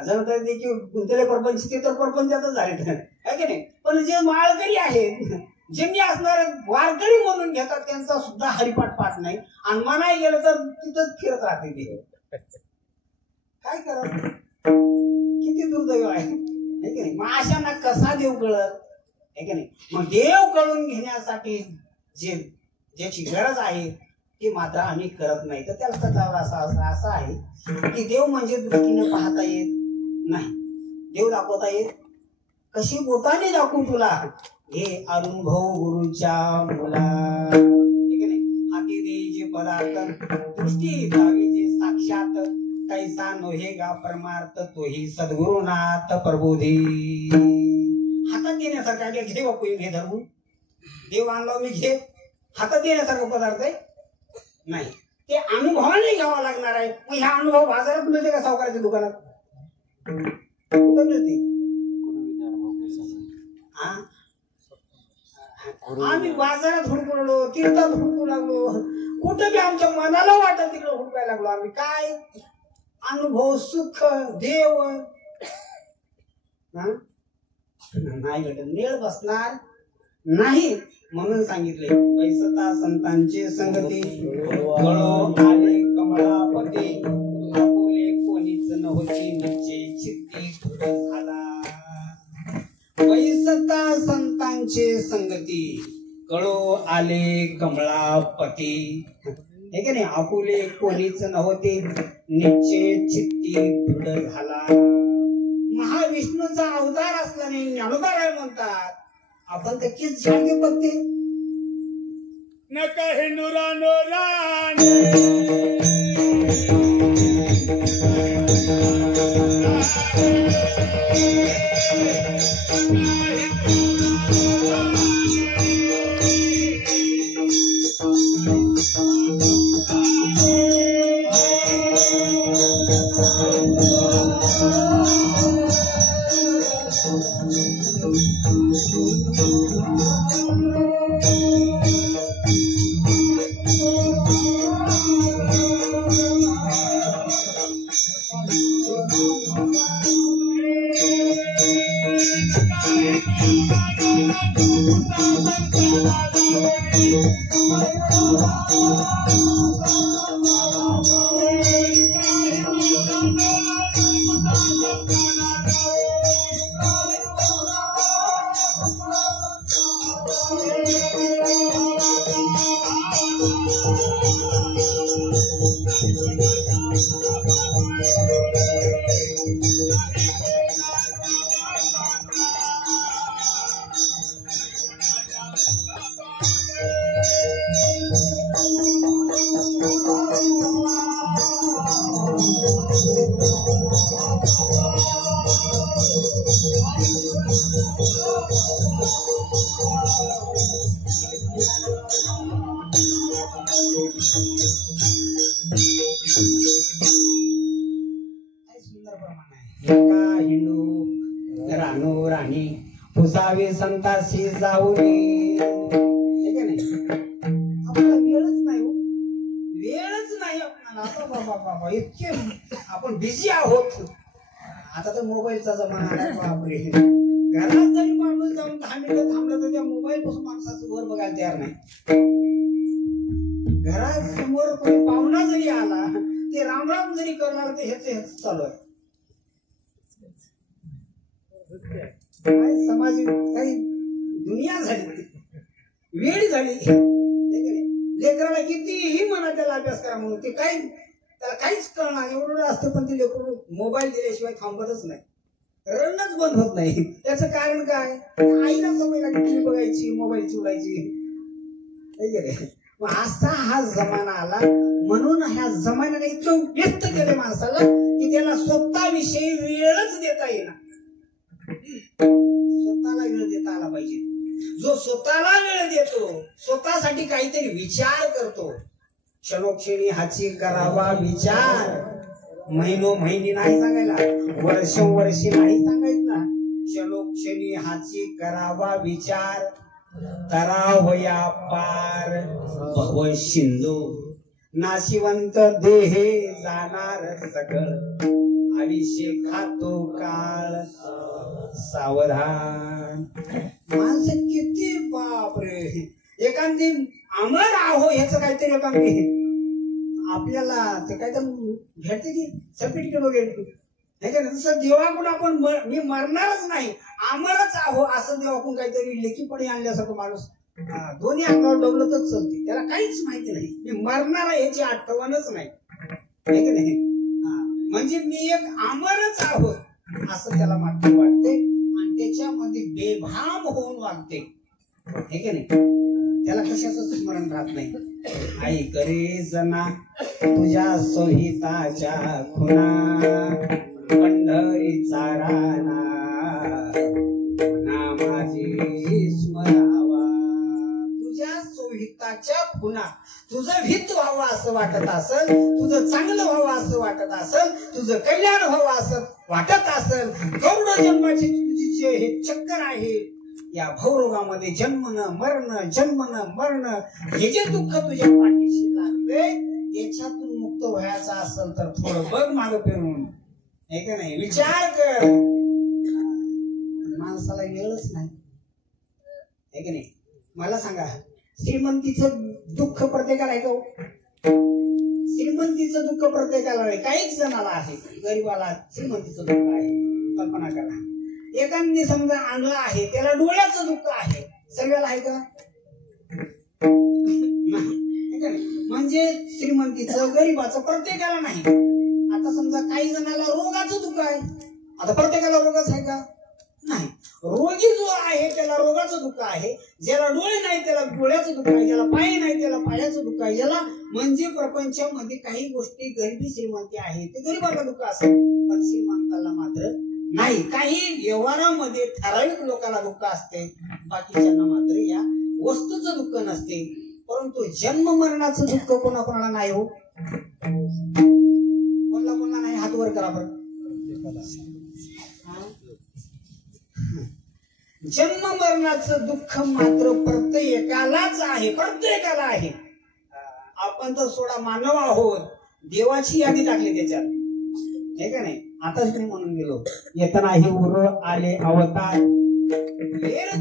जण तर गुंतले प्रपंच ते तर प्रपंचातच झाले आहे की नाही. पण जे माळकरी आहेत ज्यांनी असणारे वारकरी म्हणून घेतात त्यांचा सुद्धा हरिपाठ पाठ नाही. आणि म्हणाय गेलं तर तिथंच फिरत राहते ते. काय करा किती दुर्दैव आहे की नाही. मग अशांना कसा देव कळत आहे की नाही. मग देव कळून घेण्यासाठी ज्याची गरज आहे ती मात्र आम्ही करत नाही. तर त्याला त्याच्यावर असं आहे की देव म्हणजे दृष्टीने पाहता येत नाही. देव दाखवता येत. कशी बोटाने दाखवू तुला हे अनुभव गुरुच्या मुला ठीक आहे. हाती देईचे पदार्थ दृष्टी दावीचे साक्षात कैसा नोहे गा परमार्थ तोही सद्गुरुनाथ प्रबोधी. हातात देण्यासारखा घे बापू घे धरून देव आणला मी घे. हातात देण्यासारखा पदार्थ आहे नाही. ते अनुभवाने घ्यावा लागणार आहे. मग ह्या अनुभव बाजारात मिळते का सावकाराच्या दुकानात कुठं मिळते. आम्ही बाजारात हुडकलो तीर्थात हुडकू लागलो कुठं बी आमच्या मनाला वाटत तिकडे हुडकायला लागलो आम्ही. काय अनुभव सुख देव नाही भेटत. मेळ बसणार नाही म्हणून सांगितले. पैसता संतांची संगती गळो आले कमळापती आपुले कोणीच नव्हती निश्चय चित्ती झाला. पैसता संतांची संगती गळो आले कमळापती हे की नाही. आपुले कोणीच नव्हते निश्चय चित्ती दृढ झाला. महाविष्णूचा अवतार असल्याने ज्ञानोबा राय म्हणतात आपण त्याचीच झाडे पत्ते नका हिंदुरा नोरान रानो राणी पुसावे संताशी जाऊनी ठीक आहे नाही. आपल्याला वेळच नाही हो. वेळच नाही आपल्याला. बाबा इतके आपण बिझी आहोत. आता तर मोबाईलचा जमाना आहे बापरे. घरात जरी माणूस जाऊन 10 मिनिटं थांबलं तर त्या मोबाईल पासून माणसाचं वर बघायला तयार नाही. घरात समोर कोणी पाहुणा जरी आला ते रामराम जरी करणार ते हेच चालू आहे. काय समाज काही दुनिया झाली, वेळ झाली. लेकराला कितीही म्हणा त्याला अभ्यास करा म्हणून ते काही त्याला काहीच कळणार एवढं असतं, पण ते लेकरू मोबाईल दिल्याशिवाय थांबतच नाही, रडणंच बंद होत नाही. त्याचं कारण काय? आईला सवय लागली टीव्ही बघायची, मोबाईल चोरायची. असा हा जमाना आला, म्हणून ह्या जमान्याने इतकं व्यस्त केले माणसाला की त्याला स्वतःविषयी वेळच देता येणार. स्वतःला वेळ देता आला पाहिजे. जो स्वतःला वेळ देतो, स्वतःसाठी काहीतरी विचार करतो, क्षणोक्षणी हाची करावा विचार. महिनी नाही सांगायला, वर्षोवर्षी नाही सांगायचा, क्षणोक्षणी हाची करावा विचार. तरावया पार भव सिंधू, नाशिवंत देहे जाणार सगळ, आयुष्य खातो काळ सावधान. माणसं किती बापरे, एखादी अमर आहो ह्याच काहीतरी एखादी आपल्याला ते काहीतरी भेटते की सर्टिफिकेट वगैरे. तसं देवाकडून आपण मी मरणारच नाही, अमरच आहो असं देवाकडून काहीतरी लेखीपणे आणल्यासारखं माणूस दोन्ही अंगावर डबलतच चालते. त्याला काहीच माहिती नाही मी मरणार आहे याची आठवणच नाही. म्हणजे मी एक अमरच आहोत असं त्याला मात्र वाटते आणि त्याच्यामध्ये बेभाम होऊन वागते. हे की नाही, त्याला कशाच स्मरण राहत नाही. आई करे जना तुझ्या सोहिताच्या खुना, पंढरीचा राणा ना माझी स्मरावा. तुझ्या सोहिताच्या खुना, तुझं हित व्हावं असं वाटत असेल, तुझं चांगलं व्हावं असं वाटत असेल, तुझं कल्याण व्हावं असं वाटत असेल, गौरव जन्माची तुझी जे हे चक्कर आहे या भवरोगामध्ये जन्मनं मरण जन्मनं मरण हे जे दुःख तुझ्या पाठीशी लागले याच्यातून मुक्त व्हायचा असेल तर थोडं बघ मागं फिरून. हे का नाही, विचार कर. माणसाला वेळच नाही. हे का नाही, मला सांगा श्रीमंतीचं दुःख प्रत्येकाला आहे का? श्रीमंतीचं दुःख प्रत्येकाला आहे, काहीच जणाला आहे. गरीबाला श्रीमंतीचं दुःख आहे. कल्पना करा, एकाने समजा आणलं आहे त्याला डोळ्याचं दुःख आहे, सगळ्याला आहे का? म्हणजे श्रीमंतीचं गरीबाचं प्रत्येकाला नाही. आता समजा काही जणाला रोगाचं दुःख आहे, आता प्रत्येकाला रोगच आहे का? नाही. रोगी जो आहे त्याला रोगाचं दुःख आहे, ज्याला डोळे नाही त्याला डोळ्याचं दुःख आहे, ज्याला पाय नाही त्याला पायाचं दुःख आहे, ज्याला म्हणजे प्रपंचामध्ये काही गोष्टी गरिबी श्रीमंती आहे ते गरीबाला दुःख असेल, पण श्रीमंताला मात्र नाही. काही व्यवहारामध्ये ठराविक लोकांना दुःख असते, बाकीच्यांना मात्र या वस्तूचं दुःख नसते. परंतु जन्म मरणाचं दुःख कोणाकोणाला नाही हो. कोणाला कोणाला नाही, हात वर करा बरं. जन्म मरणाचं दुःख मात्र प्रत्येकालाच आहे, प्रत्येकाला आहे. आपण तर सोडा मानव आहोत, देवाची यादी टाकली त्याच्यात. हे का नाही, आताच मी म्हणून गेलो येताना हे उर आले अवतार,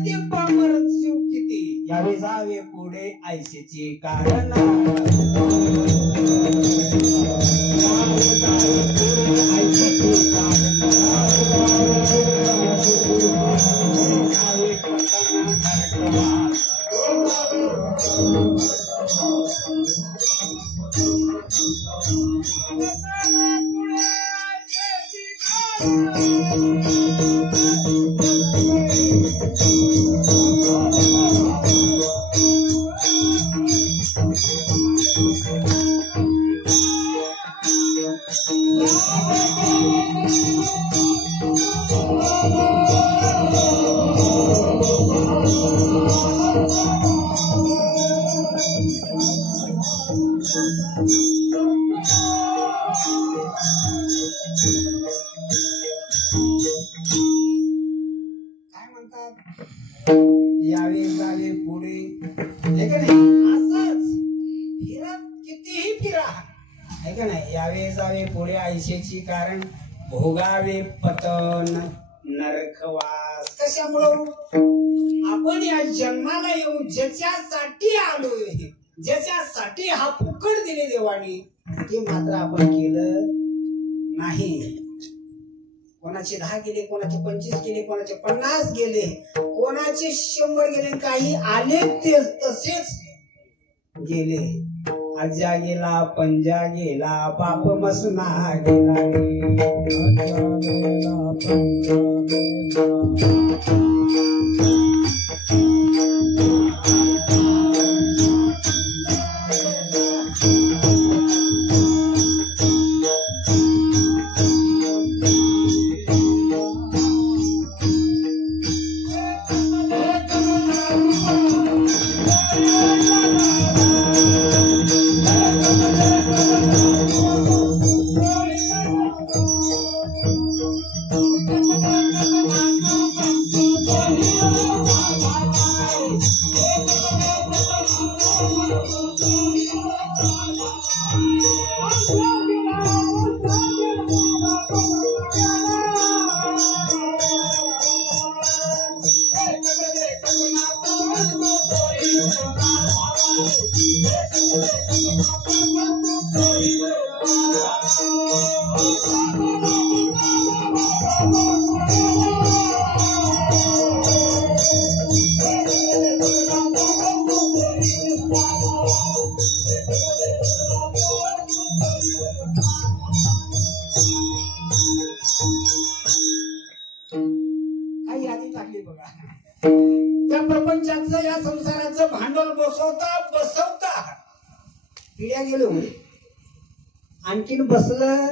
ते पामर शिव किती यावे जावे पुढे आयशेचे कारण. यावे जावे पुढे, हे का नाही, असंच फिरत कितीही फिरा, हे का नाही, यावे जावे पुढे आयशेची कारण, भोगावे पतन नरकवास. महाराज. कशामुळं? आपण या जन्माला येऊन ज्याच्यासाठी आलोय, ज्याच्यासाठी हा फुकट दिले देवाने, ते मात्र आपण केलं नाही. कोणाचे 10 गेले, कोणाचे 25 गेले, कोणाचे 50 गेले, कोणाचे 100 गेले, काही आले ते तसेच गेले. आजा गेला, पंजा गेला, बाप मसना गेला रे. आजा गेला, पंजा गेला. काही यादी टाकली बघा. त्या प्रपंचाचं, या संसाराचं भांडवल बसवता पिढ्या गेलो, आणखीन बसलं.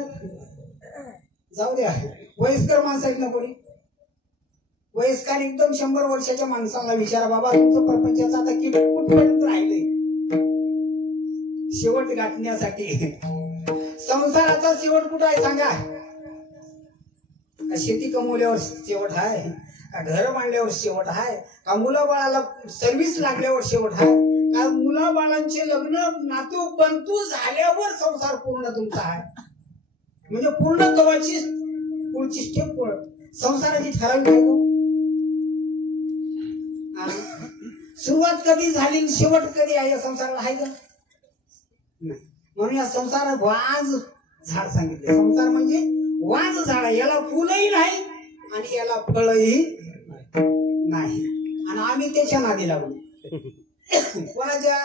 जाऊ द्या, वयस्कर माणसं आहेत ना कोणी, वयस्कर एकदम 100 वर्षाच्या माणसाला विचारा, बाबा तुमचं प्रपंचाचं आता कुठपर्यंत राहिलंय शेवट गाठण्यासाठी? संसाराचा शेवट कुठं आहे सांगा? का शेती कमवल्यावर शेवट आहे? का घर बांधल्यावर शेवट आहे? का मुला बाळाला सर्व्हिस लागल्यावर शेवट आहे? का मुला बाळांचे लग्न नातू पंतू झाल्यावर संसार पूर्ण तुमचा आहे? म्हणजे पूर्ण तवाची पुढची स्टेप संसाराची ठराविक आहे. सुरुवात कधी झाली, शेवट कधी आहे या संसाराला आहे का? नाही. म्हणून या संसार वाज झाड सांगितले. संसार म्हणजे वाज झाड आहे, याला फुलही नाही आणि याला फळही नाही. आणि आम्ही त्याच्या नादी लागलो. कोणाच्या?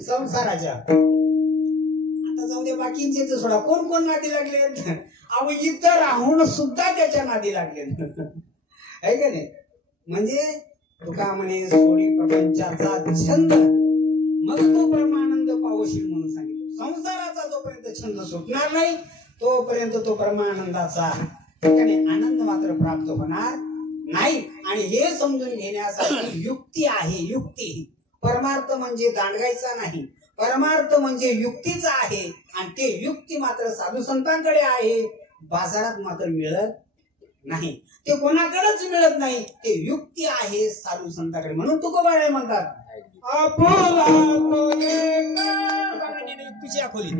संसाराच्या. आता जाऊ दे, बाकींचे तर सोडा, कोण कोण नादी लागले? अहो इथं राहून सुद्धा त्याच्या नादी लागले आहे का नाही? म्हणजे तुका म्हणे सोडी प्रपंचाचा छंद, मग तो परमानंद पावशील म्हणून सांगितलं. संसाराचा जोपर्यंत छंद सुटणार नाही तोपर्यंत तो परमानंदाचा ठिकाणी आनंद मात्र प्राप्त होणार नाही. आणि हे समजून घेण्यासाठी युक्ती आहे. युक्ती, परमार्थ म्हणजे दांडगायचा नाही, परमार्थ म्हणजे युक्तीचा आहे. आणि ते युक्ती मात्र साधू संतांकडे आहे, बाजारात मात्र मिळत नाही. ते कोणाकडेच मिळत नाही, ते युक्ती आहे साधू संतांकडे. म्हणून तुकोबाराय म्हणतात, युक्तीची आखोली.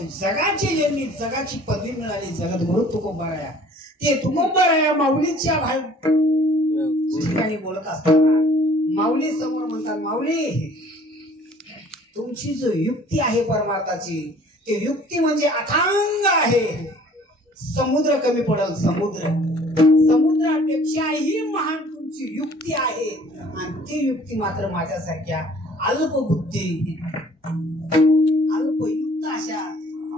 सांगतो जगाची ज्यांनी जगाची पदवी मिळाली जगद्गुरु तुकोबाराया ते तुकोबाराया माऊलीच्या ठिकाणी बोलत असताना माऊली समोर म्हणतात माऊली तुमची जो युक्ती आहे परमार्थाची ती युक्ती म्हणजे अथांग आहे समुद्र कमी पडल समुद्रापेक्षाही महान तुमची युक्ती आहे आणि ती युक्ती मात्र माझ्यासारख्या अल्पबुद्धी अल्पयुक्त अशा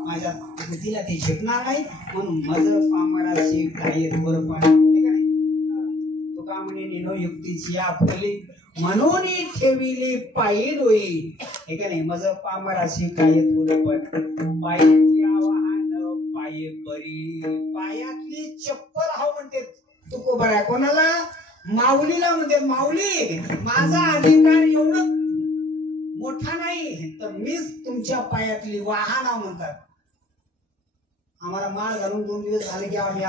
माझ्या बुद्धीला ते शिकणार नाही म्हणून माझं पामराशी काही बरोबर तुका म्हणे निनो युक्तीची आपली म्हणून ठेविले पायी डोई हे का नाही माझं पामराशी काय बरोबर पायाची आवाहन पाये बरी पायातली चप्पल हाव म्हणते तुकोबारा कोणाला माऊलीला म्हणते माऊली माझा अधिकार एवढं मोठा नाही तर मीच तुमच्या पायातली वाहना म्हणतात आम्हाला माळ घालून 2 दिवस झाले की आम्ही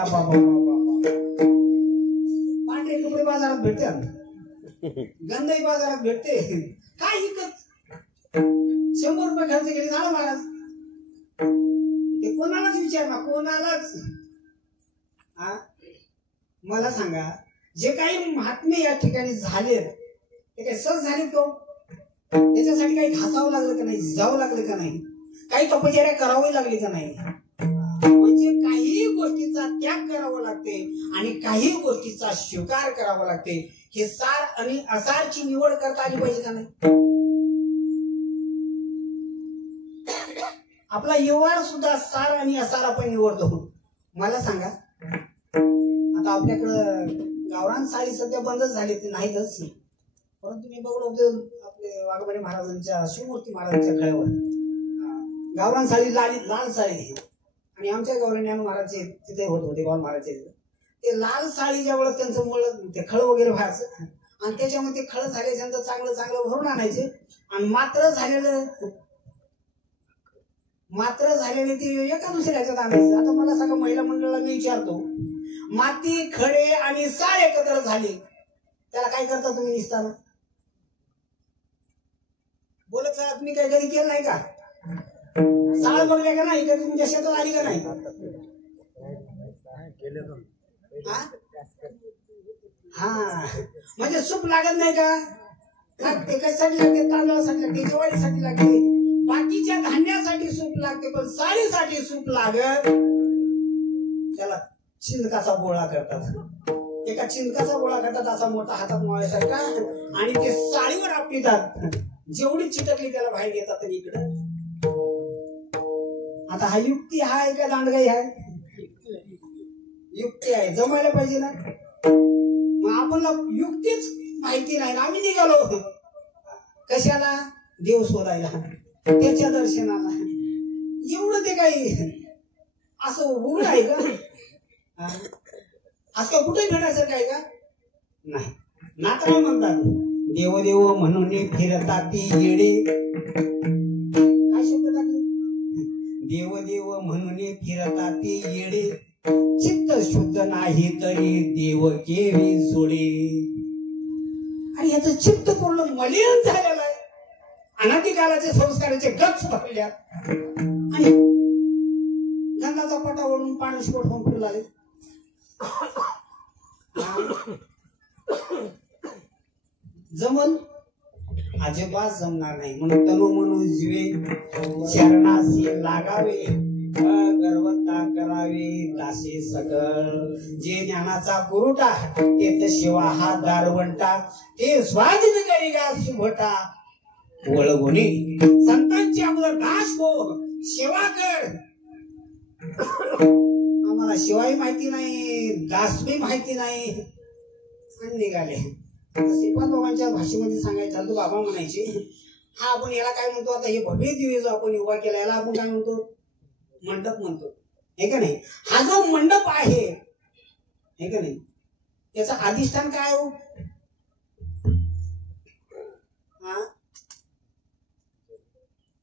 पांढरे कपडे बाजारात भेटतात गंधाई बाजारात भेटते काय विकत 100 रुपये खर्च केले झालं महाराज ते कोणालाच विचार ना कोणालाच मला सांगा जे काही महात्मे या ठिकाणी झाले ते काही सहज झाले तो त्याच्यासाठी काही घासावं लागलं का नाही जावं लागलं का नाही काही तपश्चर्या करावी लागली का नाही म्हणजे काही गोष्टीचा त्याग करावा लागते आणि काही गोष्टीचा स्वीकार करावा लागते हे सार आणि असारची निवड करता आली पाहिजे का नाही आपला व्यवहार सुद्धा सार आणि असार आपण निवडतो मला सांगा आता आपल्याकडं गावरान साडी सध्या बंदच झाली ती नाहीतच परंतु मी बघलो आपले वाघमारे महाराजांच्या शिवमूर्ती महाराजांच्या गळ्यावर गावरान साडी लाल साडी आणि आमच्या गौराणी महाराजचे तिथे होत होते गाव महाराजचे ते लाल साडी ज्या वेळेस त्यांचं मुळ ते खळ वगैरे व्हायचं आणि त्याच्यामध्ये ते खळ झाल्याच्यानंतर चांगलं चांगलं भरून आणायचे आणि मात्र झालेले ते एका दुसऱ्या ह्याच्यात आणायचे आता मला सगळं महिला मंडळाला मी विचारतो माती खडे आणि साळ एकत्र झाले त्याला काय करता तुम्ही निसताना बोलत सर तुम्ही काही कधी केलं नाही का साळ बघल्या का नाही कधी तुमच्या शेतात आली का नाही हा म्हणजे सूप लागत नाही का ते कशासाठी लागते तांदळासाठी लागते ज्वारीसाठी लागते बाकीच्या धान्यासाठी सूप लागते पण साळीसाठी सूप लागत त्याला चिंदकाचा गोळा करतात एका चिंदकाचा गोळा करतात असा मोठा हातात मोळ्यासारखा आणि ते साळीवर आपलितात जेवढी चिटकली त्याला बाहेर घेतात आणि इकडं आता हा युक्ती आहे का दांडगाई आहे युक्ती आहे जमायला पाहिजे ना मग आपल्याला युक्तीच माहिती नाही आम्ही निघालो कशाला देव शोधायला त्याच्या दर्शनाला एवढं ते काही असं उघड आहे का आज का कुठे भेटायचं काय का नाही नात्रा म्हणतात देव देव म्हणून फिरतात ती येडे काय शब्द टाकले देव देव म्हणून फिरतात ती येडे चित्त शुद्ध नाही तरी देव केवी सोडे आणि याचं चित्त पूर्ण मलिन झालेलं आहे अनादिकालाचे संस्काराचे गच भरल्यात आणि गंगाचा पटा ओढून पाणी स्फोट होऊन फिरू लागले जमल अजिबात जमणार नाही म्हणून तनु म्हणून जीवे चरणाशी लागावे गर्वता करावे दासे सकळ जे ज्ञानाचा कुरुटा ते तर शिवा हा दारवंटा ते स्वाधीन करी गा सुभटा वळगुणी संतांची अगोदर दास हो सेवा कर आम्हाला शिवाई माहिती नाही दास बी माहिती नाही निघाले श्रीपाद बाबांच्या भाषेमध्ये सांगायचं झालं बाबा म्हणायचे हा आपण याला काय म्हणतो आता हे भव्य दिवे जो आपण उभा केला याला आपण काय म्हणतो मंडप म्हणतो हे का नाही हा जो मंडप आहे हे का नाही त्याचं अधिष्ठान काय हो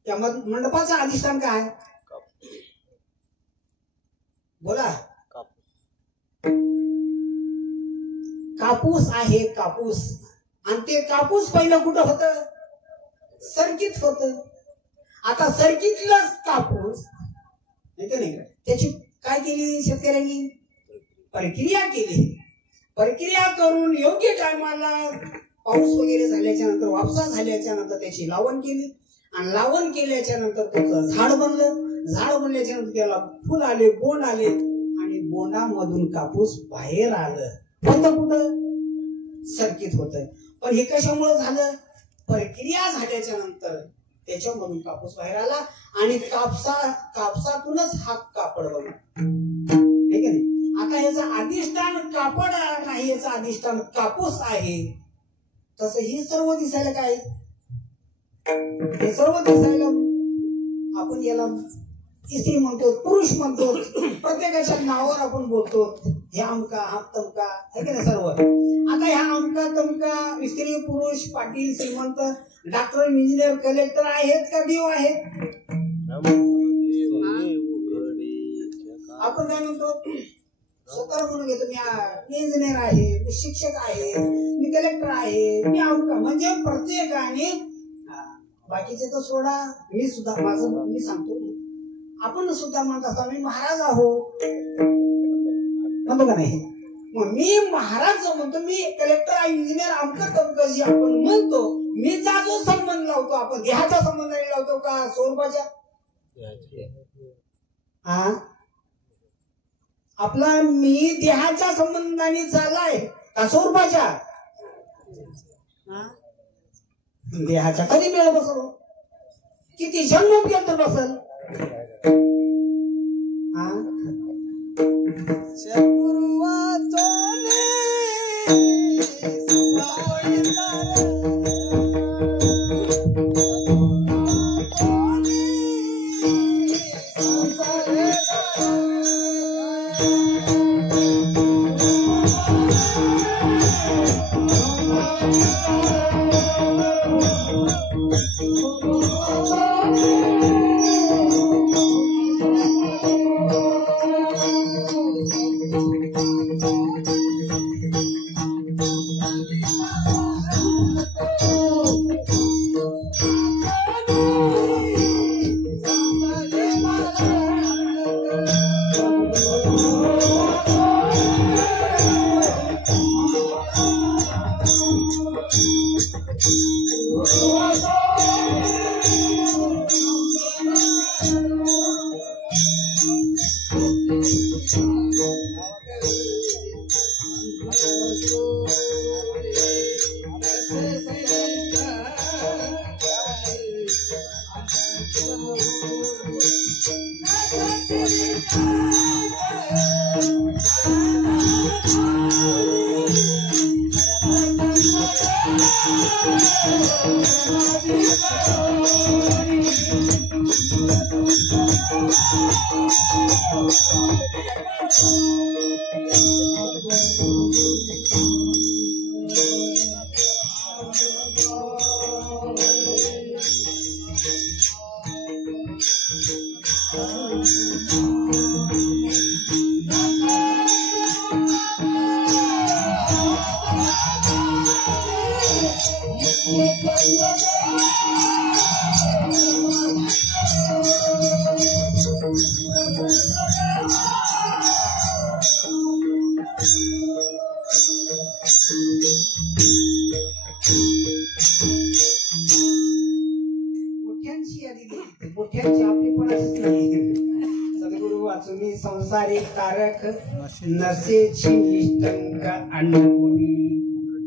त्या मंडपाचं अधिष्ठान काय बोला कापूस आहे कापूस आणि ते कापूस पहिलं कुठं होतं सरकीत होत आता सरकीतलंच कापूस नाही का? त्याची काय केली शेतकऱ्यांनी? प्रक्रिया केली. प्रक्रिया करून योग्य टायमाला पाऊस वगैरे झाल्याच्या नंतर, वापसा झाल्याच्या नंतर त्याची लावण केली आणि लावण केल्याच्या नंतर त्याचं झाड बनलं. झाड बनल्याच्या नंतर त्याला फुल आले, बोंड आले आणि बोंडामधून कापूस बाहेर आलं. होतं कुठं? सर्किट होतं. पण हे कशामुळे झालं? प्रक्रिया झाल्याच्या नंतर त्याच्यामधून कापूस बाहेर आला आणि कापसातूनच हा कापड बनला. ठीक आहे. आता याचं अधिष्ठान कापड नाही, याचं अधिष्ठान कापूस आहे. तसं ही सर्व दिसायला काय? हे सर्व दिसायला आपण याला स्त्री म्हणतो, पुरुष म्हणतो, प्रत्येकाच्या नावावर आपण बोलतो. हे अमका, हा तमका, आहे की नाही सर्व. आता ह्या अमका तमका स्त्री पुरुष पाटील श्रीमंत डॉक्टर इंजिनियर कलेक्टर आहेत का देव आहेत? आपण काय म्हणतो? स्वतः म्हणून घेतो मी इंजिनियर आहे, मी शिक्षक आहे, मी कलेक्टर आहे, मी अमका. म्हणजे प्रत्येकाने, बाकीचे तर सोडा, मी सुद्धा माझं मी सांगतो, आपण सुद्धा म्हणत असता मी महाराज आहो म्हणतो का नाही? मग मी महाराज म्हणतो, मी कलेक्टर इंजिनियर अमकं तमकं जी आपण म्हणतो, मीचा जो संबंध लावतो आपण देहाचा संबंध लावतो का स्वरूपाच्या? हा, आपला मी देहाच्या संबंधाने चाललाय का स्वरूपाच्या? देहाच्या कधी वेळ बसलो, किती जन्म बसल. संसारिक तारक नसेची निष्ठंक अन्नकोणी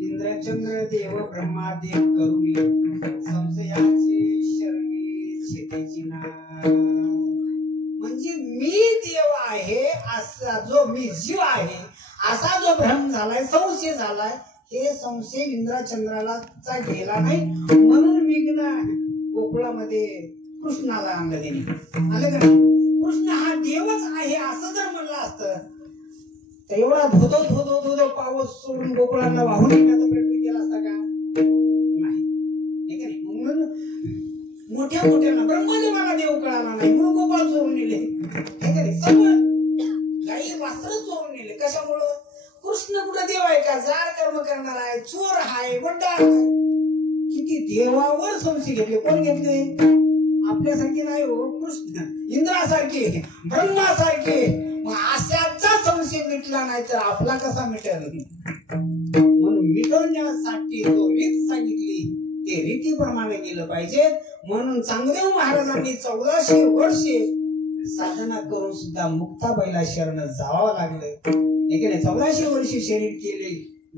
इंद्रचंद्र देव ब्रह्मादेव करुणी संशयाचे शरणी शेतीची ना. म्हणजे मी देव आहे असा जो मी जीव आहे असा जो भ्रम झालाय, संशय झालाय, हे संशय इंद्रचंद्राला चा गेला नाही. म्हणून विघ्न गोकुळामध्ये कृष्णाला अंगदेने आलं का नाही? कृष्ण हा देवच आहे असं जर म्हणलं असतं तर एवढा धोधो धोधो धोधो पाऊस सोडून गोकुळाला वाहून येण्याचा प्रयत्न केला असता का? नाही. म्हणून मोठ्या मोठ्यांना ब्रह्मदेवाला देव कळाला नाही म्हणून गोपाळ चोरून नेले. सर्व गाई वास्त्र चोरून नेले. कशामुळं? कृष्ण कुठं देव आहे का? जार कर्म करणार आहे, चोर आहे, बड्डा आहे. किती देवावर संशय घेतले. कोण घेतले? आपल्यासारखी नाही हो, कृष्ण इंद्रासारखी ब्रह्मासारखी. मग अशाचा संशय मिटला नाही तर आपला कसा मिटेल? म्हणून मिटवण्यासाठी जो रीत सांगितली ते रीतीप्रमाणे गेलं पाहिजे. म्हणून चांगदेव महाराजांनी 1400 वर्षे साधना करून सुद्धा मुक्ताबाईला शरण जावं लागलं. 1400 वर्षे शरीर केले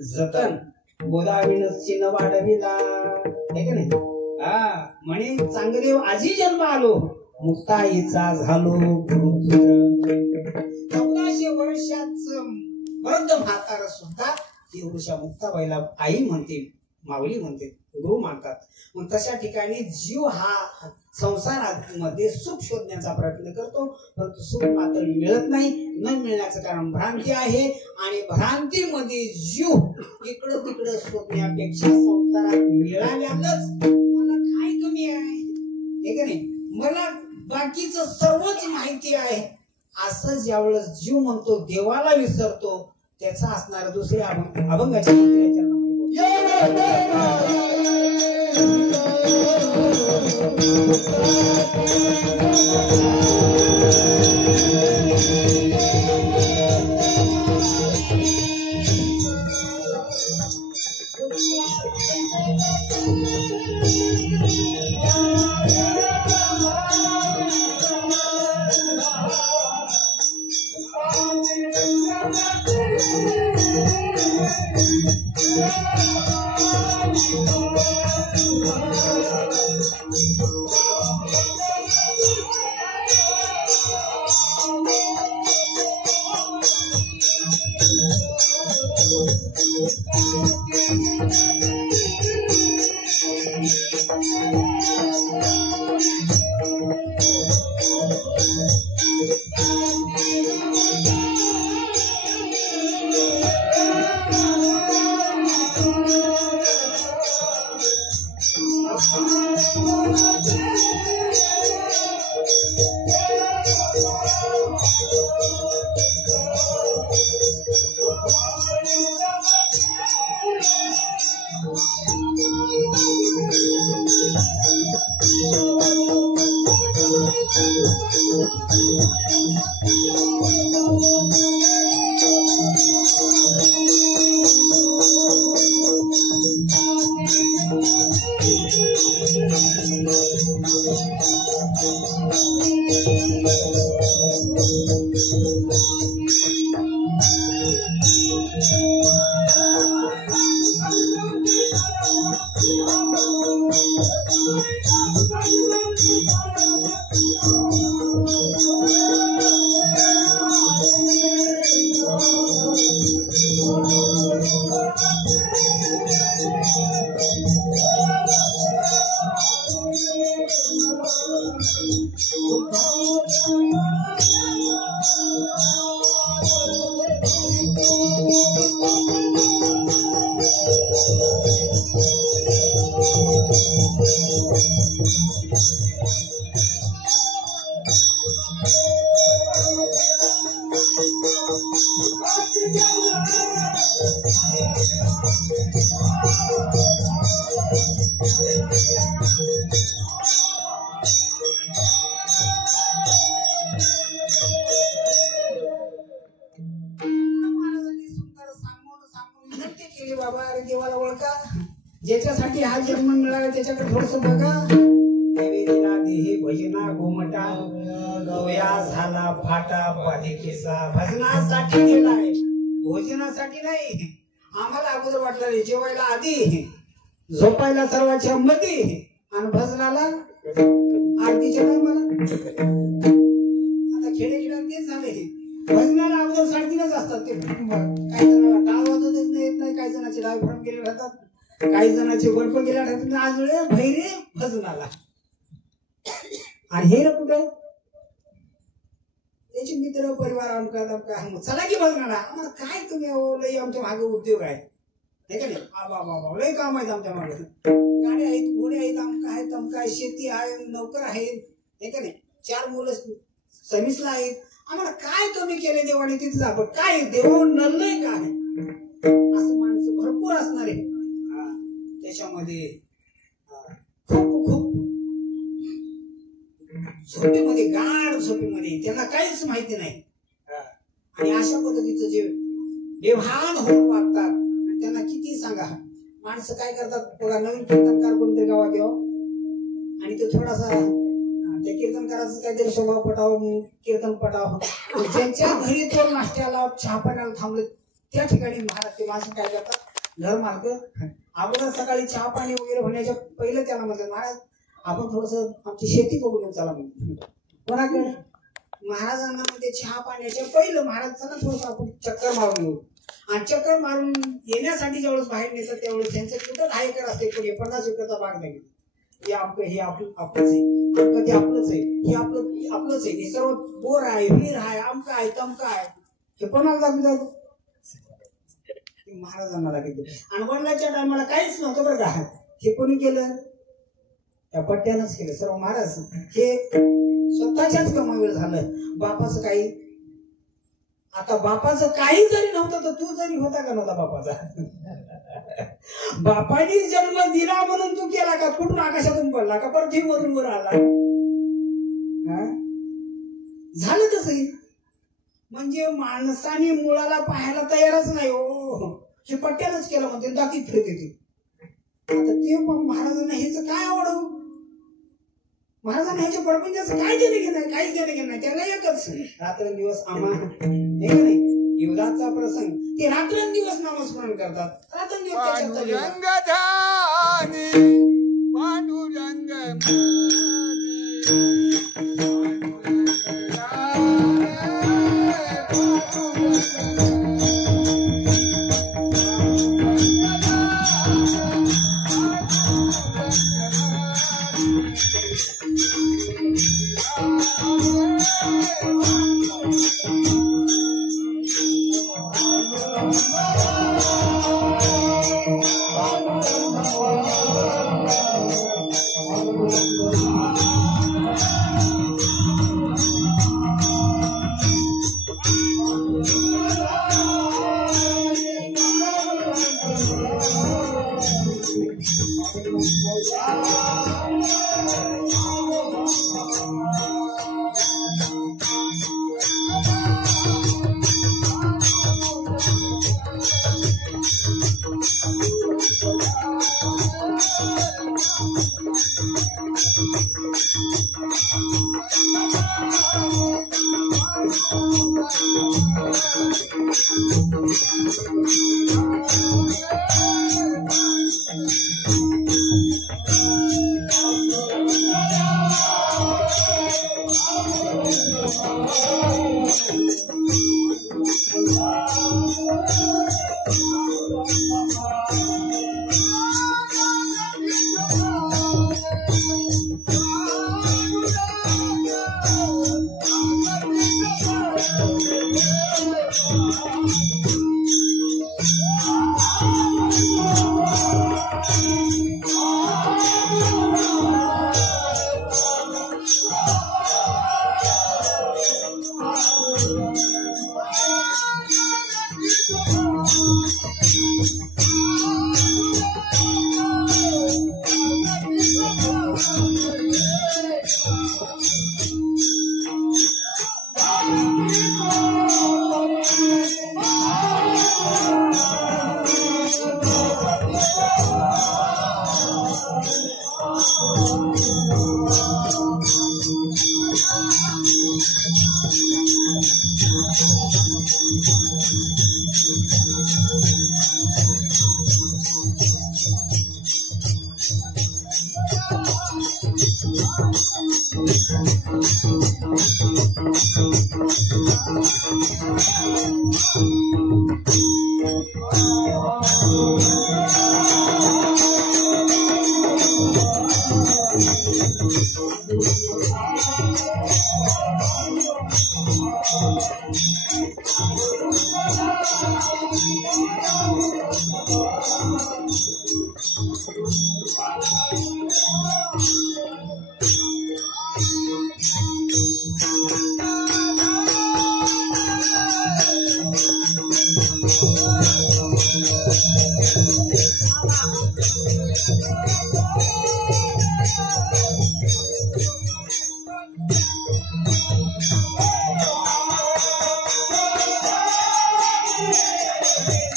जतन, गोदावीन चिन्ह वाढविला. म्हणे चांगदेव आजी जन्म आलो, मुक्ताईचा झालो. 1400 वर्षाच वृद्ध म्हातारा सुद्धा देवऋषा मुक्ताबाईला आई म्हणते, माऊली म्हणते, गुरु मानतात. मग तशा ठिकाणी जीव हा संसारामध्ये सुख शोधण्याचा प्रयत्न करतो, परंतु सुख मात्र मिळत नाही. न मिळण्याचं कारण भ्रांती आहे, आणि भ्रांतीमध्ये जीव इकडं तिकडं शोधण्यापेक्षा संसारात मिळाल्यानंच मला काय कमी आहे, हे का नाही, मला बाकीचं सर्वच माहिती आहे, असं ज्यावेळेस जीव म्हणतो देवाला विसरतो, त्याचा असणारा दुसरे अभंगाच्या देवाला ओळखा, ज्याच्यासाठी हा जन्म मिळाला त्याच्याकडे थोडस बघा. नैवेद्याला देही भजना गोमटा, डोया झाला फाटा पालिकेचा. भजनासाठी गेलाय, भोजनासाठी नाही. आम्हाला अगोदर वाटलं जेवायला आधी, झोपायला सर्वांच्या मध्ये, आणि भजनाला आरतीच्या टायमाला. आता खेडेखेड्यात तेच झाले, भजनाला अगोदर 3:30 असतात. ते काही जणांना टाळ वाजवत येत नाही, काही जणांचे डायफ्राम गेले राहतात, काही जणांचे बर्फ गेले राहतात. आज वेळ भैरे भजनाला. आणि हे कुठे त्याचे मित्र परिवार आमका दमका, चला की भजनाला. आम्हाला काय तुम्ही लई आमच्या मागे उद्योग आहे, हे का नाही, बाबा लई काम आहेत आमच्या मागे. गाड्या आहेत, घोडे आहेत, आमका आहेत, तमका आहे, शेती आहे, नोकर आहेत, हे का नाही, 4 मुलं सर्व्हिसला आहेत. आम्हाला काय कमी केले देवाने तिथे आपण काय देव नलय काय असं माणसं भरपूर असणार आहे. त्याच्यामध्ये खूप खूप झोपेमध्ये, गाढ झोपेमध्ये, त्यांना काहीच माहिती नाही. आणि अशा पद्धतीचं जे बेभान होऊन वागतात. आणि त्यांना किती सांगा, माणसं काय करतात बघा, नवीन कीर्तनकार कोणतरी गावात यावं आणि तो थोडासा त्या कीर्तनकाराचं काहीतरी स्वभाव पटावं, कीर्तन पटावं. ज्यांच्या घरी तो नाश्त्याला चहा पाण्याला थांबले त्या ठिकाणी महाराज ते माणसं काय करतात, घर मालक अगोदर सकाळी चहा पाणी वगैरे होण्याच्या पहिलं त्याला म्हणतात, महाराज आपण थोडस आमची शेती बघून चला म्हणून. कोणाकडे? महाराजांना म्हणजे चहा पाण्याच्या पहिलं महाराज चला थोडस आपण चक्कर मारून येऊ. आणि चक्कर मारून येण्यासाठी ज्यावेळेस बाहेर नेतात त्यावेळेस त्यांचं कुठं 10 एकर असते, कोणी 50 एकरचा बाग नाही. हे आपलंच आहे, ते आपलंच आहे, हे आपलंच आहे, हे सर्व बोर आहे, विहीर आहे, आमका आहे, तमका आहे. हे कोणाला दाखवतात? महाराजांना दाखवतो. आणि वडिलांच्या टायमाला काहीच नव्हतं बरं का. हे कोणी केलं? त्या पट्ट्यानंच केलं सर्व. महाराज हे स्वतःच्याच कमाईवर झालं. बापाचं काही, आता बापाचं काही जरी नव्हतं तर तू जरी होता का नव्हता बापाचा? बापाने जन्म दिला म्हणून तू केला का? कुठून आकाशातून पडला का? पृथ्वीमधून वर आला? झालं तसं. म्हणजे माणसाने मुळाला पाहायला तयारच नाही हो. हे पट्ट्यानंच केलं म्हणते, दाखीत फिरते ते. आता ते महाराजांना ह्याच काय आवडव? महाराजांना ह्याच्या प्रपंचाचं काय देणं घेणं नाही, काहीच देणं घेणं नाही. त्याला एकच रात्रंदिवस आम्हा नाही, युद्धाचा प्रसंग ते रात्रंदिवस नामस्मरण करतात. रात्रंदिवस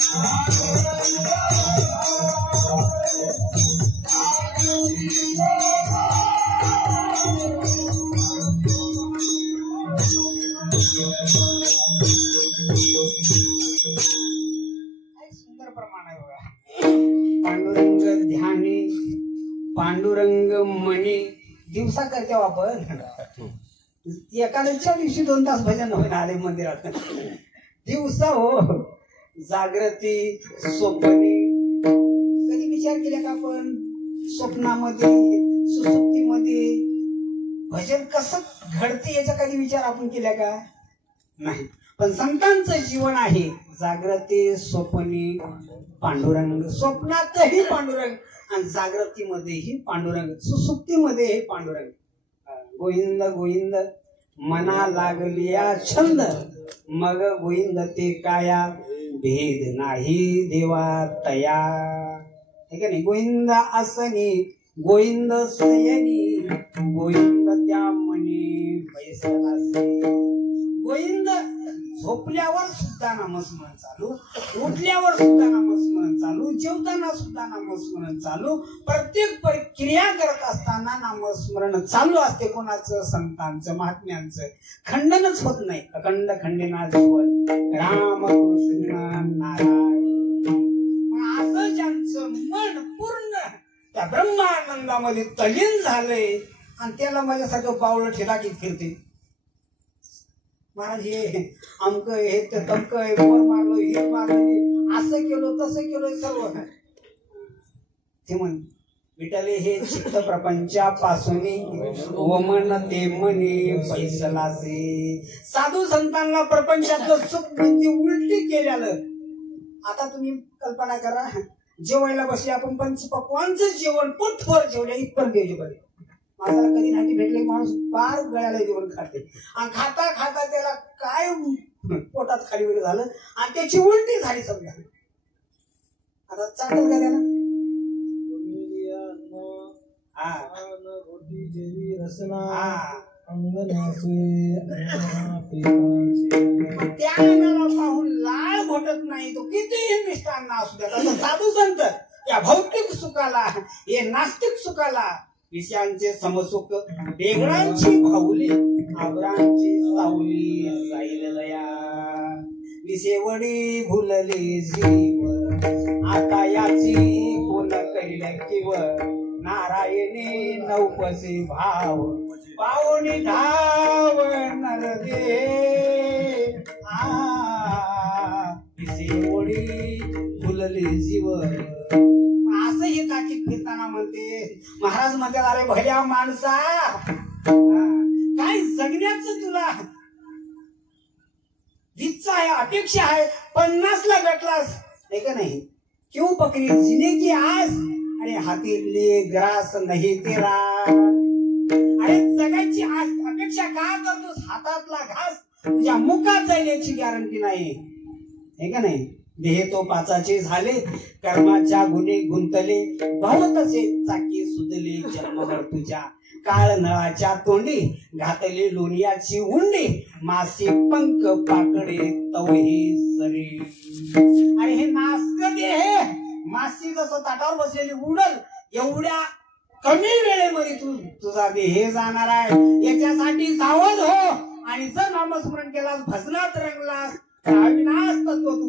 सुंदर प्रमाण आहे बघा. पांडुरंग ध्यानी, पांडुरंग मणी. दिवसा करते वापर एखाद्याच्या दिवशी 2 तास भजन होईन आले मंदिरात. दिवसा हो जागृती स्वप्नी. कधी विचार केला का आपण स्वप्नामध्ये सुसुप्तीमध्ये भजन कसं घडते याचा कधी विचार आपण केला का? नाही. पण संतांचं जीवन आहे जागृती स्वप्नी पांडुरंग. स्वप्नातही पांडुरंग आणि जागृतीमध्येही पांडुरंग, सुसुप्तीमध्येही पांडुरंग. गोविंद गोविंद मना लागलिया छंद, मग गोविंद ते काया भेद नाही देवा तया. ठीक आहे नाही. गोविंद आसनी गोविंद सयनी, गोविंद त्या मनी पैसलासे. गोविंद झोपल्यावर सुद्धा नामस्मरण चालू, उठल्यावर सुद्धा नामस्मरण चालू, जेवताना सुद्धा नामस्मरण चालू, प्रत्येक क्रिया करत असताना नामस्मरण चालू असते. कोणाचं? संतांचं, महात्म्यांचं. खंडनच होत नाही. अखंड खंडेना जीवन रामकृष्ण नारायण. असं ज्यांचं मन पूर्ण त्या ब्रह्मानंदामध्ये तल्लीन झालंय आणि त्याला माझ्यासारखं पावलं ठेलाकीत फिरते. महाराज हे अमक हे तमक मोर मारलो, हे मारलो, असं केलो तसं केलो सर्व. ते म्हण विठले हे चित्त प्रपंचापासून वमन ते मनी पैसलासे. साधू संतांना प्रपंचातलं सुख बुद्धी उलटी केल्यालं. आता तुम्ही कल्पना करा, जेवायला बसले आपण पंचपक्वांचं जेवण पोटभर जेवल्या इथपर्यंत जेवण. माणसाला कधी नाही भेटले माणूस फार गळ्याला जेवण खाते आणि खाता खाता त्याला काय पोटात खाली वगैरे झालं आणि त्याची उलटी झाली समजा. आता चाटल का त्याला? त्या अन्नाला पाहून लाळ घोटत नाही तो कितीही मिष्टांना असू द्या. तसं साधू संत या भौतिक सुखाला, हे नास्तिक सुखाला, विषयांचे समसुख, वेगळ्यांची भाऊली, आबरांची सावली जाईल लया. विसेवडी भुलले जीव, आता याची कोण करील किव. नारायणी नौपसे भाव, पावनी धाव नरदे. विसेवडी भुलले जीव. असं हे ताकीद फिरताना म्हणते महाराज म्हणतात, अरे भल्या माणसा काय जगण्याचं तुला इच्छा आहे, अपेक्षा आहे. 50 ला गटलास नाही का नाही. क्यों पकडी जीने की आस, अरे हातीले ग्रास नाही तेरा. अरे जगायची आस अपेक्षा का करतोस? हातातला घास तुझ्या मुखात जाईल याची गॅरंटी नाही. हे का नाही. देह तो पाचाचे झाले, कर्माच्या गुन्हे गुंतले, भाव तसे चाकी सुदले. जन्मभर तुझ्या काळ नळाच्या तोंडी, घातले लोणियाची उंडी. मासे पंख पाकडे तवही सरी. आणि हे नासक देह मासी जसं ताटावर बसलेली उडल एवढ्या कमी वेळेमध्ये तुझा देह जाणार आहे. याच्यासाठी सावध हो. आणि जर नामस्मरण केलास, भजनात रंगलास, अविनाश तत्व तू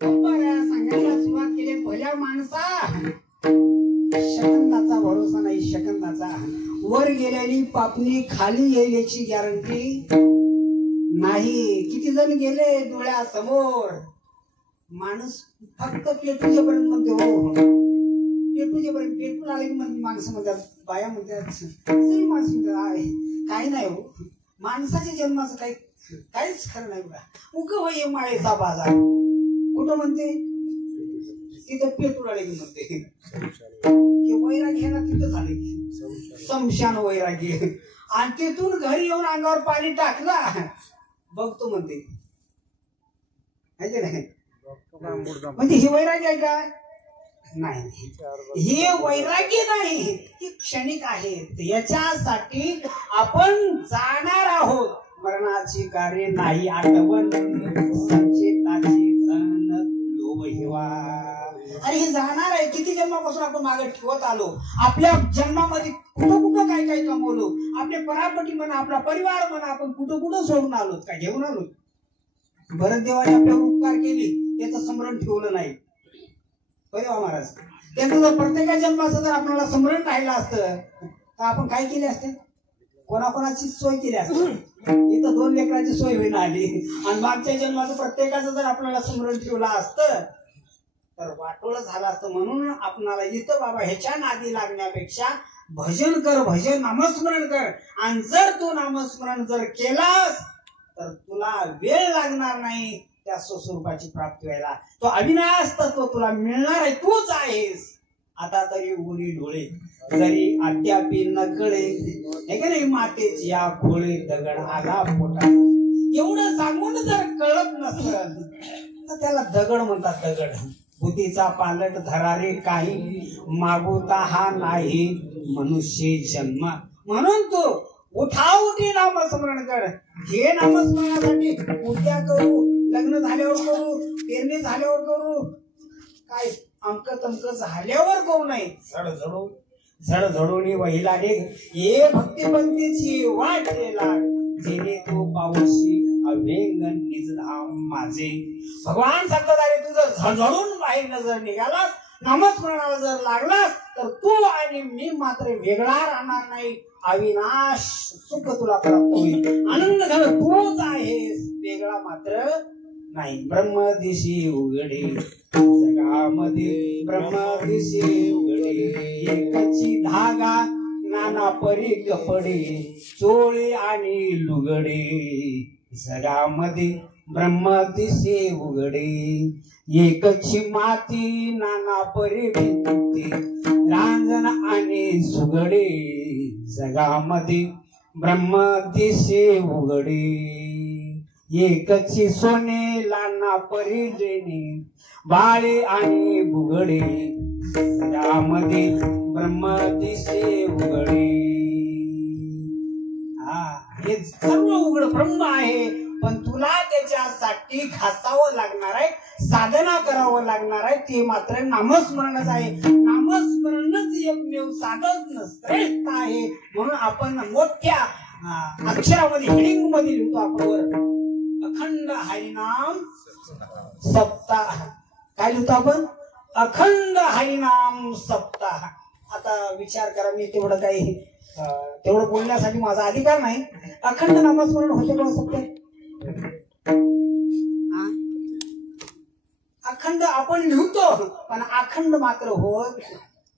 सांगायला सुरुवात केली भल्या माणसा शकंदाचा भरोसा नाही. शकंदाचा वर गेल्याने पापणी खाली येईल याची गॅरंटी नाही. किती जण गेले डोळ्यासमोर. माणूस फक्त पेटूजेपर्यंत म्हणते हो पेटूजेपर्यंत. पेटून आले की माणसं म्हणतात बाया म्हणतात सगळी माणसं म्हणतात काही नाही हो. माणसाच्या जन्माचं काहीच खरं नाही बघा. उग होय माळेचा बाजार कुठं म्हणते तिथं पेटून आले की म्हणते वैरागी ना तिथं झाले की समशान वैरागी. आणि तिथून घरी येऊन अंगावर पाणी टाकला बघतो म्हणते म्हणजे ही वैरागी आहे का? नाही, हे वैरागी नाही, ती क्षणिक आहे. याच्यासाठी आपण जाणार आहोत. मरणाची कार्य नाही आठवण संचिताची धन लोभ हेवा. अरे हे जाणार आहे. किती जन्मापासून आपण मागे ठेवत आलो. आपल्या जन्मामध्ये कुठं कुठं काय काय कमवलो. आपले परापटी म्हणा आपला परिवार म्हणा आपण कुठं कुठं सोडून आलो काय घेऊन आलो. भरत देवाने आपल्यावर उपकार केले त्याचं स्मरण ठेवलं नाही. बरेवा महाराज त्यांचं जर प्रत्येका जन्माचं जर आपल्याला स्मरण राहिलं असतं तर आपण काय केले असते. कोणाकोणाची सोय केली असते. इथं 2 लेकरांची सोय होईन आली. आणि मागच्या जन्माचं प्रत्येकाचं जर आपल्याला स्मरण ठेवलं असतं तर वाटोळं झालं असतं. म्हणून आपणाला इथं बाबा ह्याच्या नादी लागण्यापेक्षा भजन कर, भजन नामस्मरण कर. आणि जर तू नामस्मरण जर केलास तर तुला वेळ लागणार नाही त्या स्वस्वरूपाची प्राप्ती व्हायला. तो अविनाश तत्व तुला मिळणार आहे. तूच आहेस. आता तरी उरी डोळे जरी अद्यापी न कळे हे का नाही. मातेची या खोळे दगड आला पोटा. एवढं सांगून जर कळत नसल तर त्याला दगड म्हणतात. दगड बुद्धीचा पालट धरारे काही मागोता हा नाही मनुष्य जन्म. म्हणून तू उठाउठी नामस्मरण कर. हे नामस्मरणासाठी उद्या करू, लग्न झाल्यावर करू, पेरणी झाल्यावर करू, काय अमक तमक झाल्यावर करू नये. झडझडून वहिलाने ये भक्तिपंथीची वाटेला जेणे तो पाऊशी अवेंग निजधाम माझे. भगवान सांगतात अरे तुझं झडझडून बाहेर नजर निघालास नामस्मरणाला जर लागलास तर तू आणि मी मात्र वेगळा राहणार नाही. अविनाश सुख तुला प्राप्त होईल. आनंद घन तूच आहेस, वेगळा मात्र नाही. ब्रह्मदिशी उघडे जगामध्ये ब्रह्मदिशी उघडे. एकची धागा नाना परी कपडे चोळे आणि लुगडे. जगामध्ये ब्रह्मदिशी उघडे. एकची माती नाना परी भिंती रांजण आणि सुगडे. जगामध्ये ब्रह्मदिशी उघडे. एकची सोने लाना परी लेणी बाळे आणि बुगडे. जगामध्ये ब्रह्मदिशी उघडे. हे सर्व उघड ब्रह्म आहे. पण तुला त्याच्यासाठी घासावं लागणार आहे, साधना करावं लागणार आहे. ते मात्र नामस्मरणच आहे. नामस्मरणच एकमेव साधन श्रेष्ठ आहे. म्हणून आपण मोठ्या अक्षरामध्ये हेडिंग मध्ये लिहितो आपण वर, अखंड हरिनाम सप्ताह. काय लिहितो आपण? अखंड हरिनाम सप्ताह. आता विचार करा, मी तेवढं काही तेवढं बोलण्यासाठी माझा अधिकार नाही. अखंड नामस्मरण होते का सप्ताह? अखंड आपण लिहतो, पण अखंड मात्र होत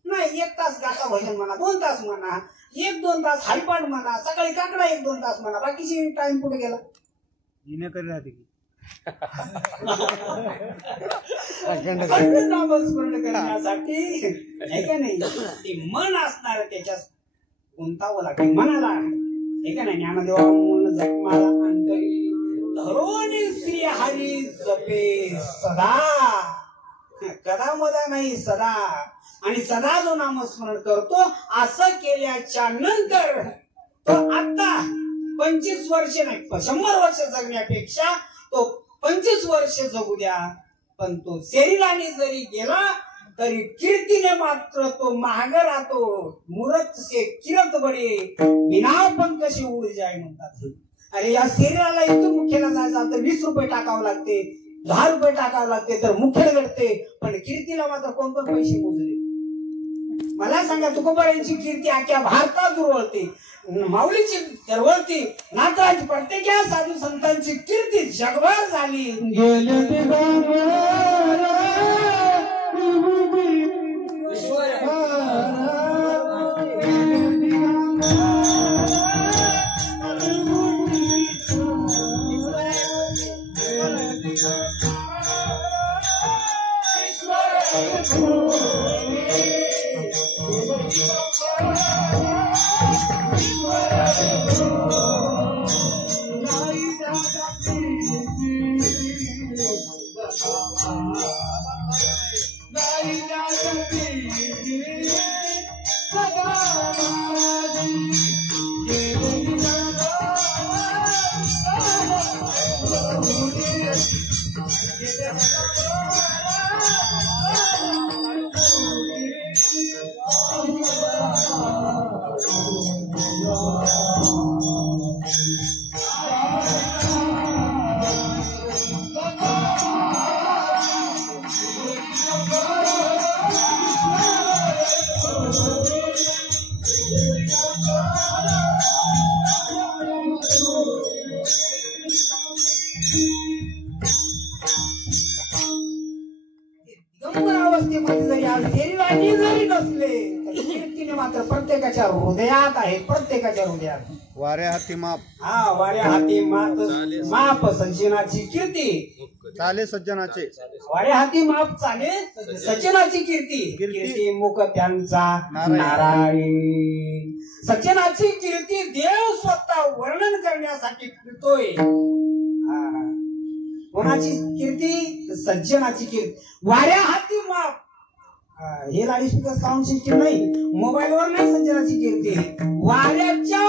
नाही. 1 तास गाता भजन म्हणा, 2 तास म्हणा, 1-2 तास हरिपाठ म्हणा, सकाळी काकडा 1-2 तास म्हणा, बाकीची टाइम कुठे गेला? अखंड नामस्मरण करण्यासाठी हे का नाही, ते मन असणार त्याच्यात गुंतावं लागते मनाला. हे का नाही, ज्ञानदेवा मन जपमाला अंतरी धरोनी श्री हरी जपे सदा. कदा मदा नाही, सदा. आणि सदा जो नामस्मरण करतो, असं केल्याच्या नंतर तो आता 25 वर्ष नाही, 100 वर्ष जगण्यापेक्षा तो 25 वर्ष जगू द्या, पण तो शरीराने जरी गेला तरी कीर्तीने मात्र तो महाग राहतो. मूरत से किरत बडे बिना पंख से उड जाय म्हणतात. अरे या शरीराला इथून मुख्याला जायचं तर 20 रुपये टाकावं लागते, 10 रुपये टाकावं लागते, तर मुख्याला घडते. पण कीर्तीला मात्र कोण पैसे मोजले? मला सांगा, तुकोबारायांची कीर्ती अख्ख्या भारतात दुर्वळते, माऊलीची दरवळती, नाथराज प्रत्येक साधू संतांची कीर्ती जगभर झाली. प्रत्येकाच्या हृदयात आहे, प्रत्येकाच्या हृदयात. वाऱ्या हाती माप. हा, वाऱ्या हाती माप सज्जनाची कीर्ती चाले सज्जनाचे. वाऱ्या हाती माप चाले सज्जनाची कीर्ती. कीर्ती मुख त्यांचा नारायण. सज्जनाची कीर्ती देव स्वतः वर्णन करण्यासाठी फिरतोय. कोणाची कीर्ती? सज्जनाची कीर्ती. वाऱ्या हाती माप. हे लाडीस्पीकर साऊंड सिस्टीम नाही, मोबाईलवर नाही सज्जनाची कीर्ती. वाऱ्याच्या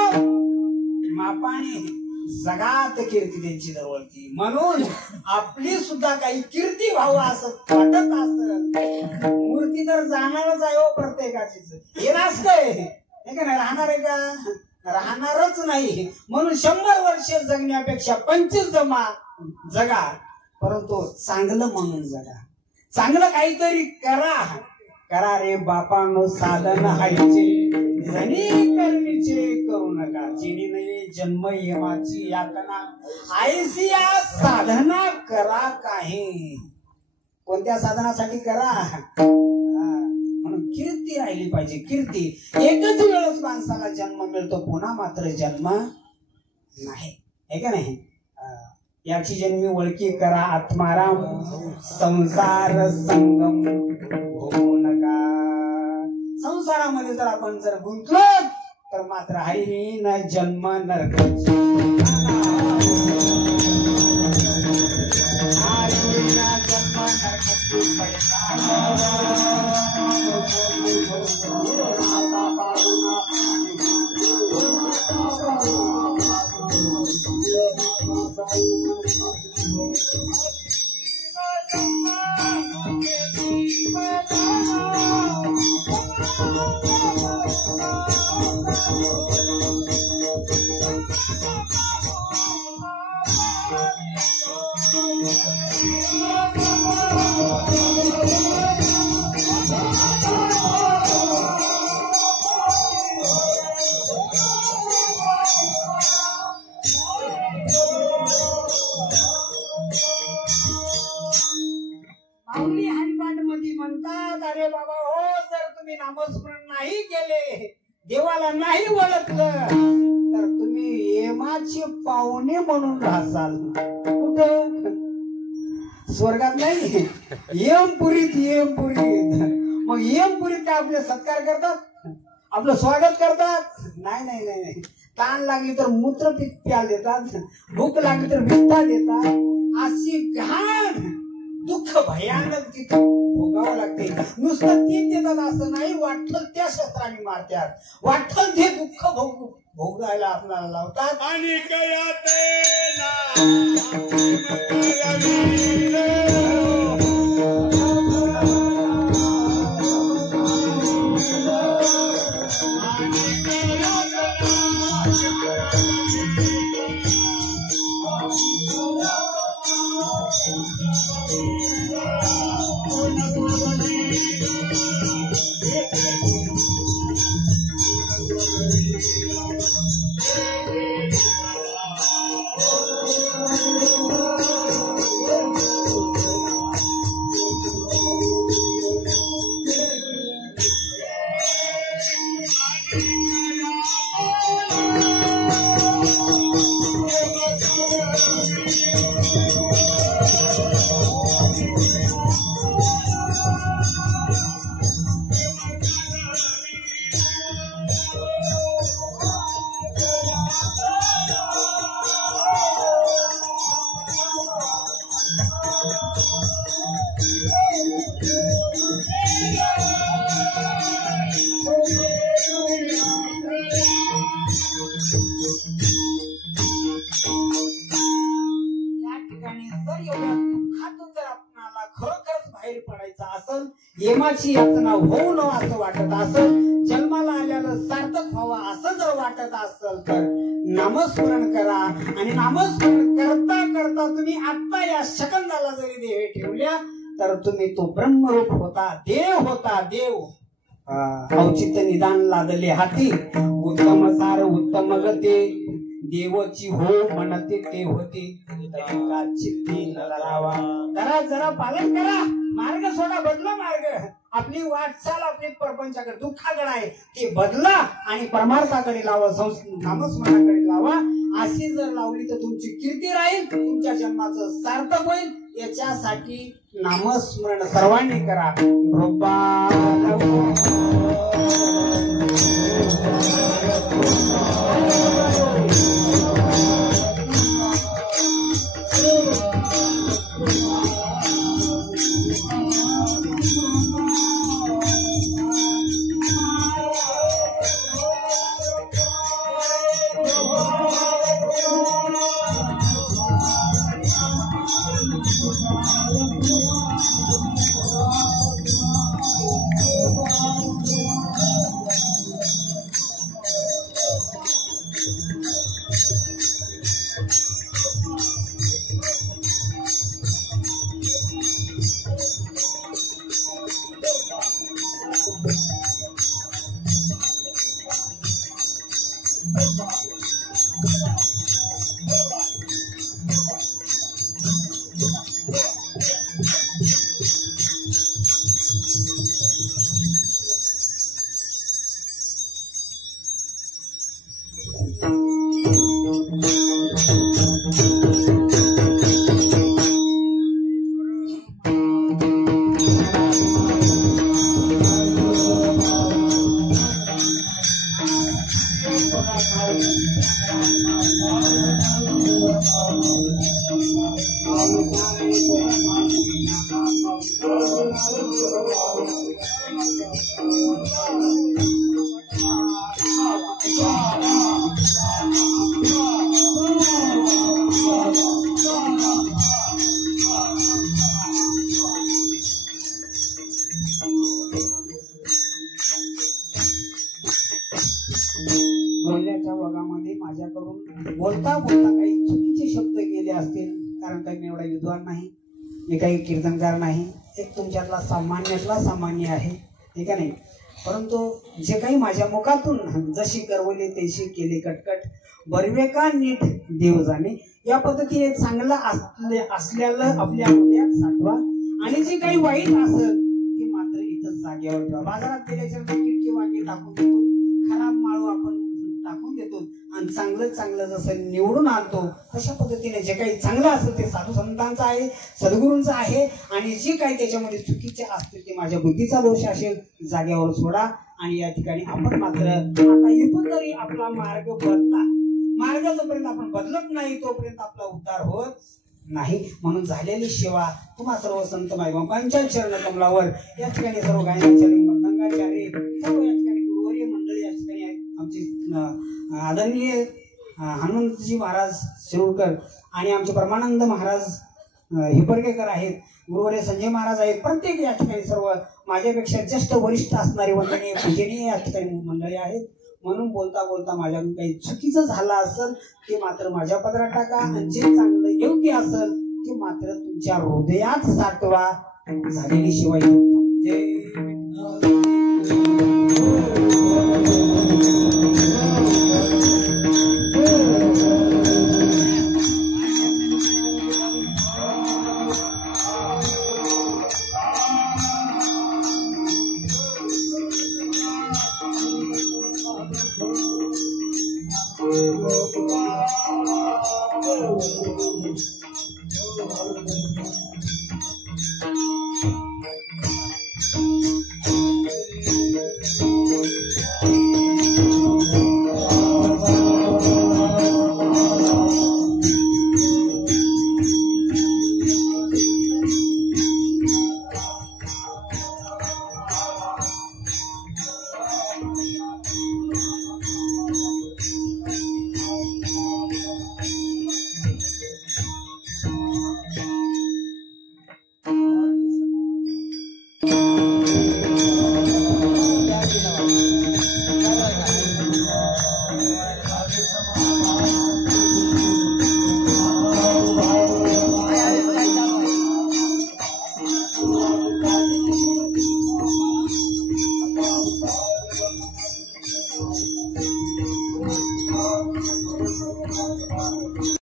मापाने जगात कीर्ती त्यांची दरवळती. म्हणून आपली सुद्धा काही कीर्ती व्हावं असं वाटत असत. मूर्ती तर जाणारच आहे हो प्रत्येकाचीच. हे नसतंय हे का नाही, राहणार आहे का? राहणारच नाही. म्हणून 100 वर्ष जगण्यापेक्षा 25 जगा, परंतु चांगलं म्हणून जगा. चांगलं काहीतरी करा. करा रे बापांनो साधन हायचे, जनी करणीचे करू नका. जिनी नाही जन्म यमाची यातना, आयसिया साधना करा. काही कोणत्या साधनासाठी करा? म्हणून कीर्ती राहिली पाहिजे. कीर्ती. एकच वेळच माणसाला जन्म मिळतो, पुन्हा मात्र जन्म नाही. आहे का नाही? याची जन्मी ओळखी करा. आत्माराम संसार संगम होऊ नका. संसारामध्ये जर आपण जर गुंतलो तर मात्र हरिणी न जन्म नरकाची. हरिणी न जन्म नरकाची. तुम्ही नामस्मरण नाही केले, देवाला नाही ओळखलं, तर तुम्ही यमाचे पाहुणे म्हणून राहाल. कुठं? स्वर्गात नाही, यमपुरीत. मग यमपुरीत काय आपले सत्कार करतात, आपलं स्वागत करतात? नाही नाही नाही नाही. ताण लागली तर मूत्र प्याल देतात, भूक लागली तर मिठा देतात. अशी घाण दुःख भयानक तिथं भोगावं लागते. नुसतं ते देतात असं नाही, वाटलं त्या शस्त्राने मारतात, वाटलं ते दुःख भोगायला आपल्याला लावतात. आणि यमाची यातना होऊ नये असं वाटत असेल, जन्माला आल्याला सार्थक व्हावा असं जर वाटत असेल, तर नामस्मरण करा. आणि नामस्मरण करता करता तुम्ही आता या सेकंदाला जरी देह ठेवल्या, तर तुम्ही तो ब्रह्मरूप होता, देव होता. देव औचित्य निदान लादले हाती, उत्तम सार उत्तम गते, देवची हो म्हणते ते होते. करा जरा पालन करा, मार्ग सोडा, बदला मार्ग. आपली वाटचाल आपली प्रपंचाकडे दुःखाकडे आहे ते बदला आणि परमार्थाकडे लावा, नामस्मरणाकडे लावा. अशी जर लावली तर तुमची कीर्ती राहील, तुमच्या जन्माचं सार्थक होईल. याच्यासाठी नामस्मरण सर्वांनी करा. बोलण्याच्या भागामध्ये माझ्याकडून बोलता बोलता काही चुकीचे शब्द गेले असतील, कारण काही मी एवढा विद्वान नाही, मी काही कीर्तनकार नाही, एक तुमच्यातला सामान्य आहे, ठीक आहे नाही. परंतु जे काही माझ्या मुखातून जशी करवली तशी केली कटकट, बरवे का नीट देव जाणे, या पद्धतीने चांगलं असल्याला आपल्या हृदयात साठवा. आणि जे काही वाईट असेल ते मात्र इथं जागे वांग्यावर ठेवा. बाजारात गेल्याच्या किटकी वांगे टाकून देतो, खराब माळू आपण टाकून देतो आणि चांगलं जसं निवडून आणतो तशा पद्धतीने जे काही चांगलं असेल ते साधू संतांचं आहे, सद्गुरूंचं आहे. आणि जे काही त्याच्यामध्ये चुकीचे असतील ते माझ्या बुद्धीचा दोष असेल जागेवर सोडा. आणि या ठिकाणी आपण मात्र आता इथून तरी आपला मार्ग जोपर्यंत आपण बदलत नाही तोपर्यंत आपला उद्धार होत नाही. म्हणून झालेली सेवा तुम्हा सर्व संत माईबापांच्या चरण कमलावर या ठिकाणी सर्व गायनाचार्य मृदंगाचार्य सर्व या ठिकाणी गुरुवर्य मंडळी या ठिकाणी आहेत. आमचे आदरणीय हनुमंतजी महाराज शिरूरकर आणि आमचे परमानंद महाराज हिपरगेकर आहेत, गुरुवर्य संजय महाराज आहेत. प्रत्येक या ठिकाणी सर्व माझ्यापेक्षा जास्त वरिष्ठ असणारी मंडळी पूजनीय या ठिकाणी मंडळी आहेत. म्हणून बोलता माझ्याकडून काही चुकीचं झालं असेल ते मात्र माझ्या पदरात टाका आणि जे चांगलं योग्य असेल ते मात्र तुमच्या हृदयात साठवा. झालेली शिवाय जय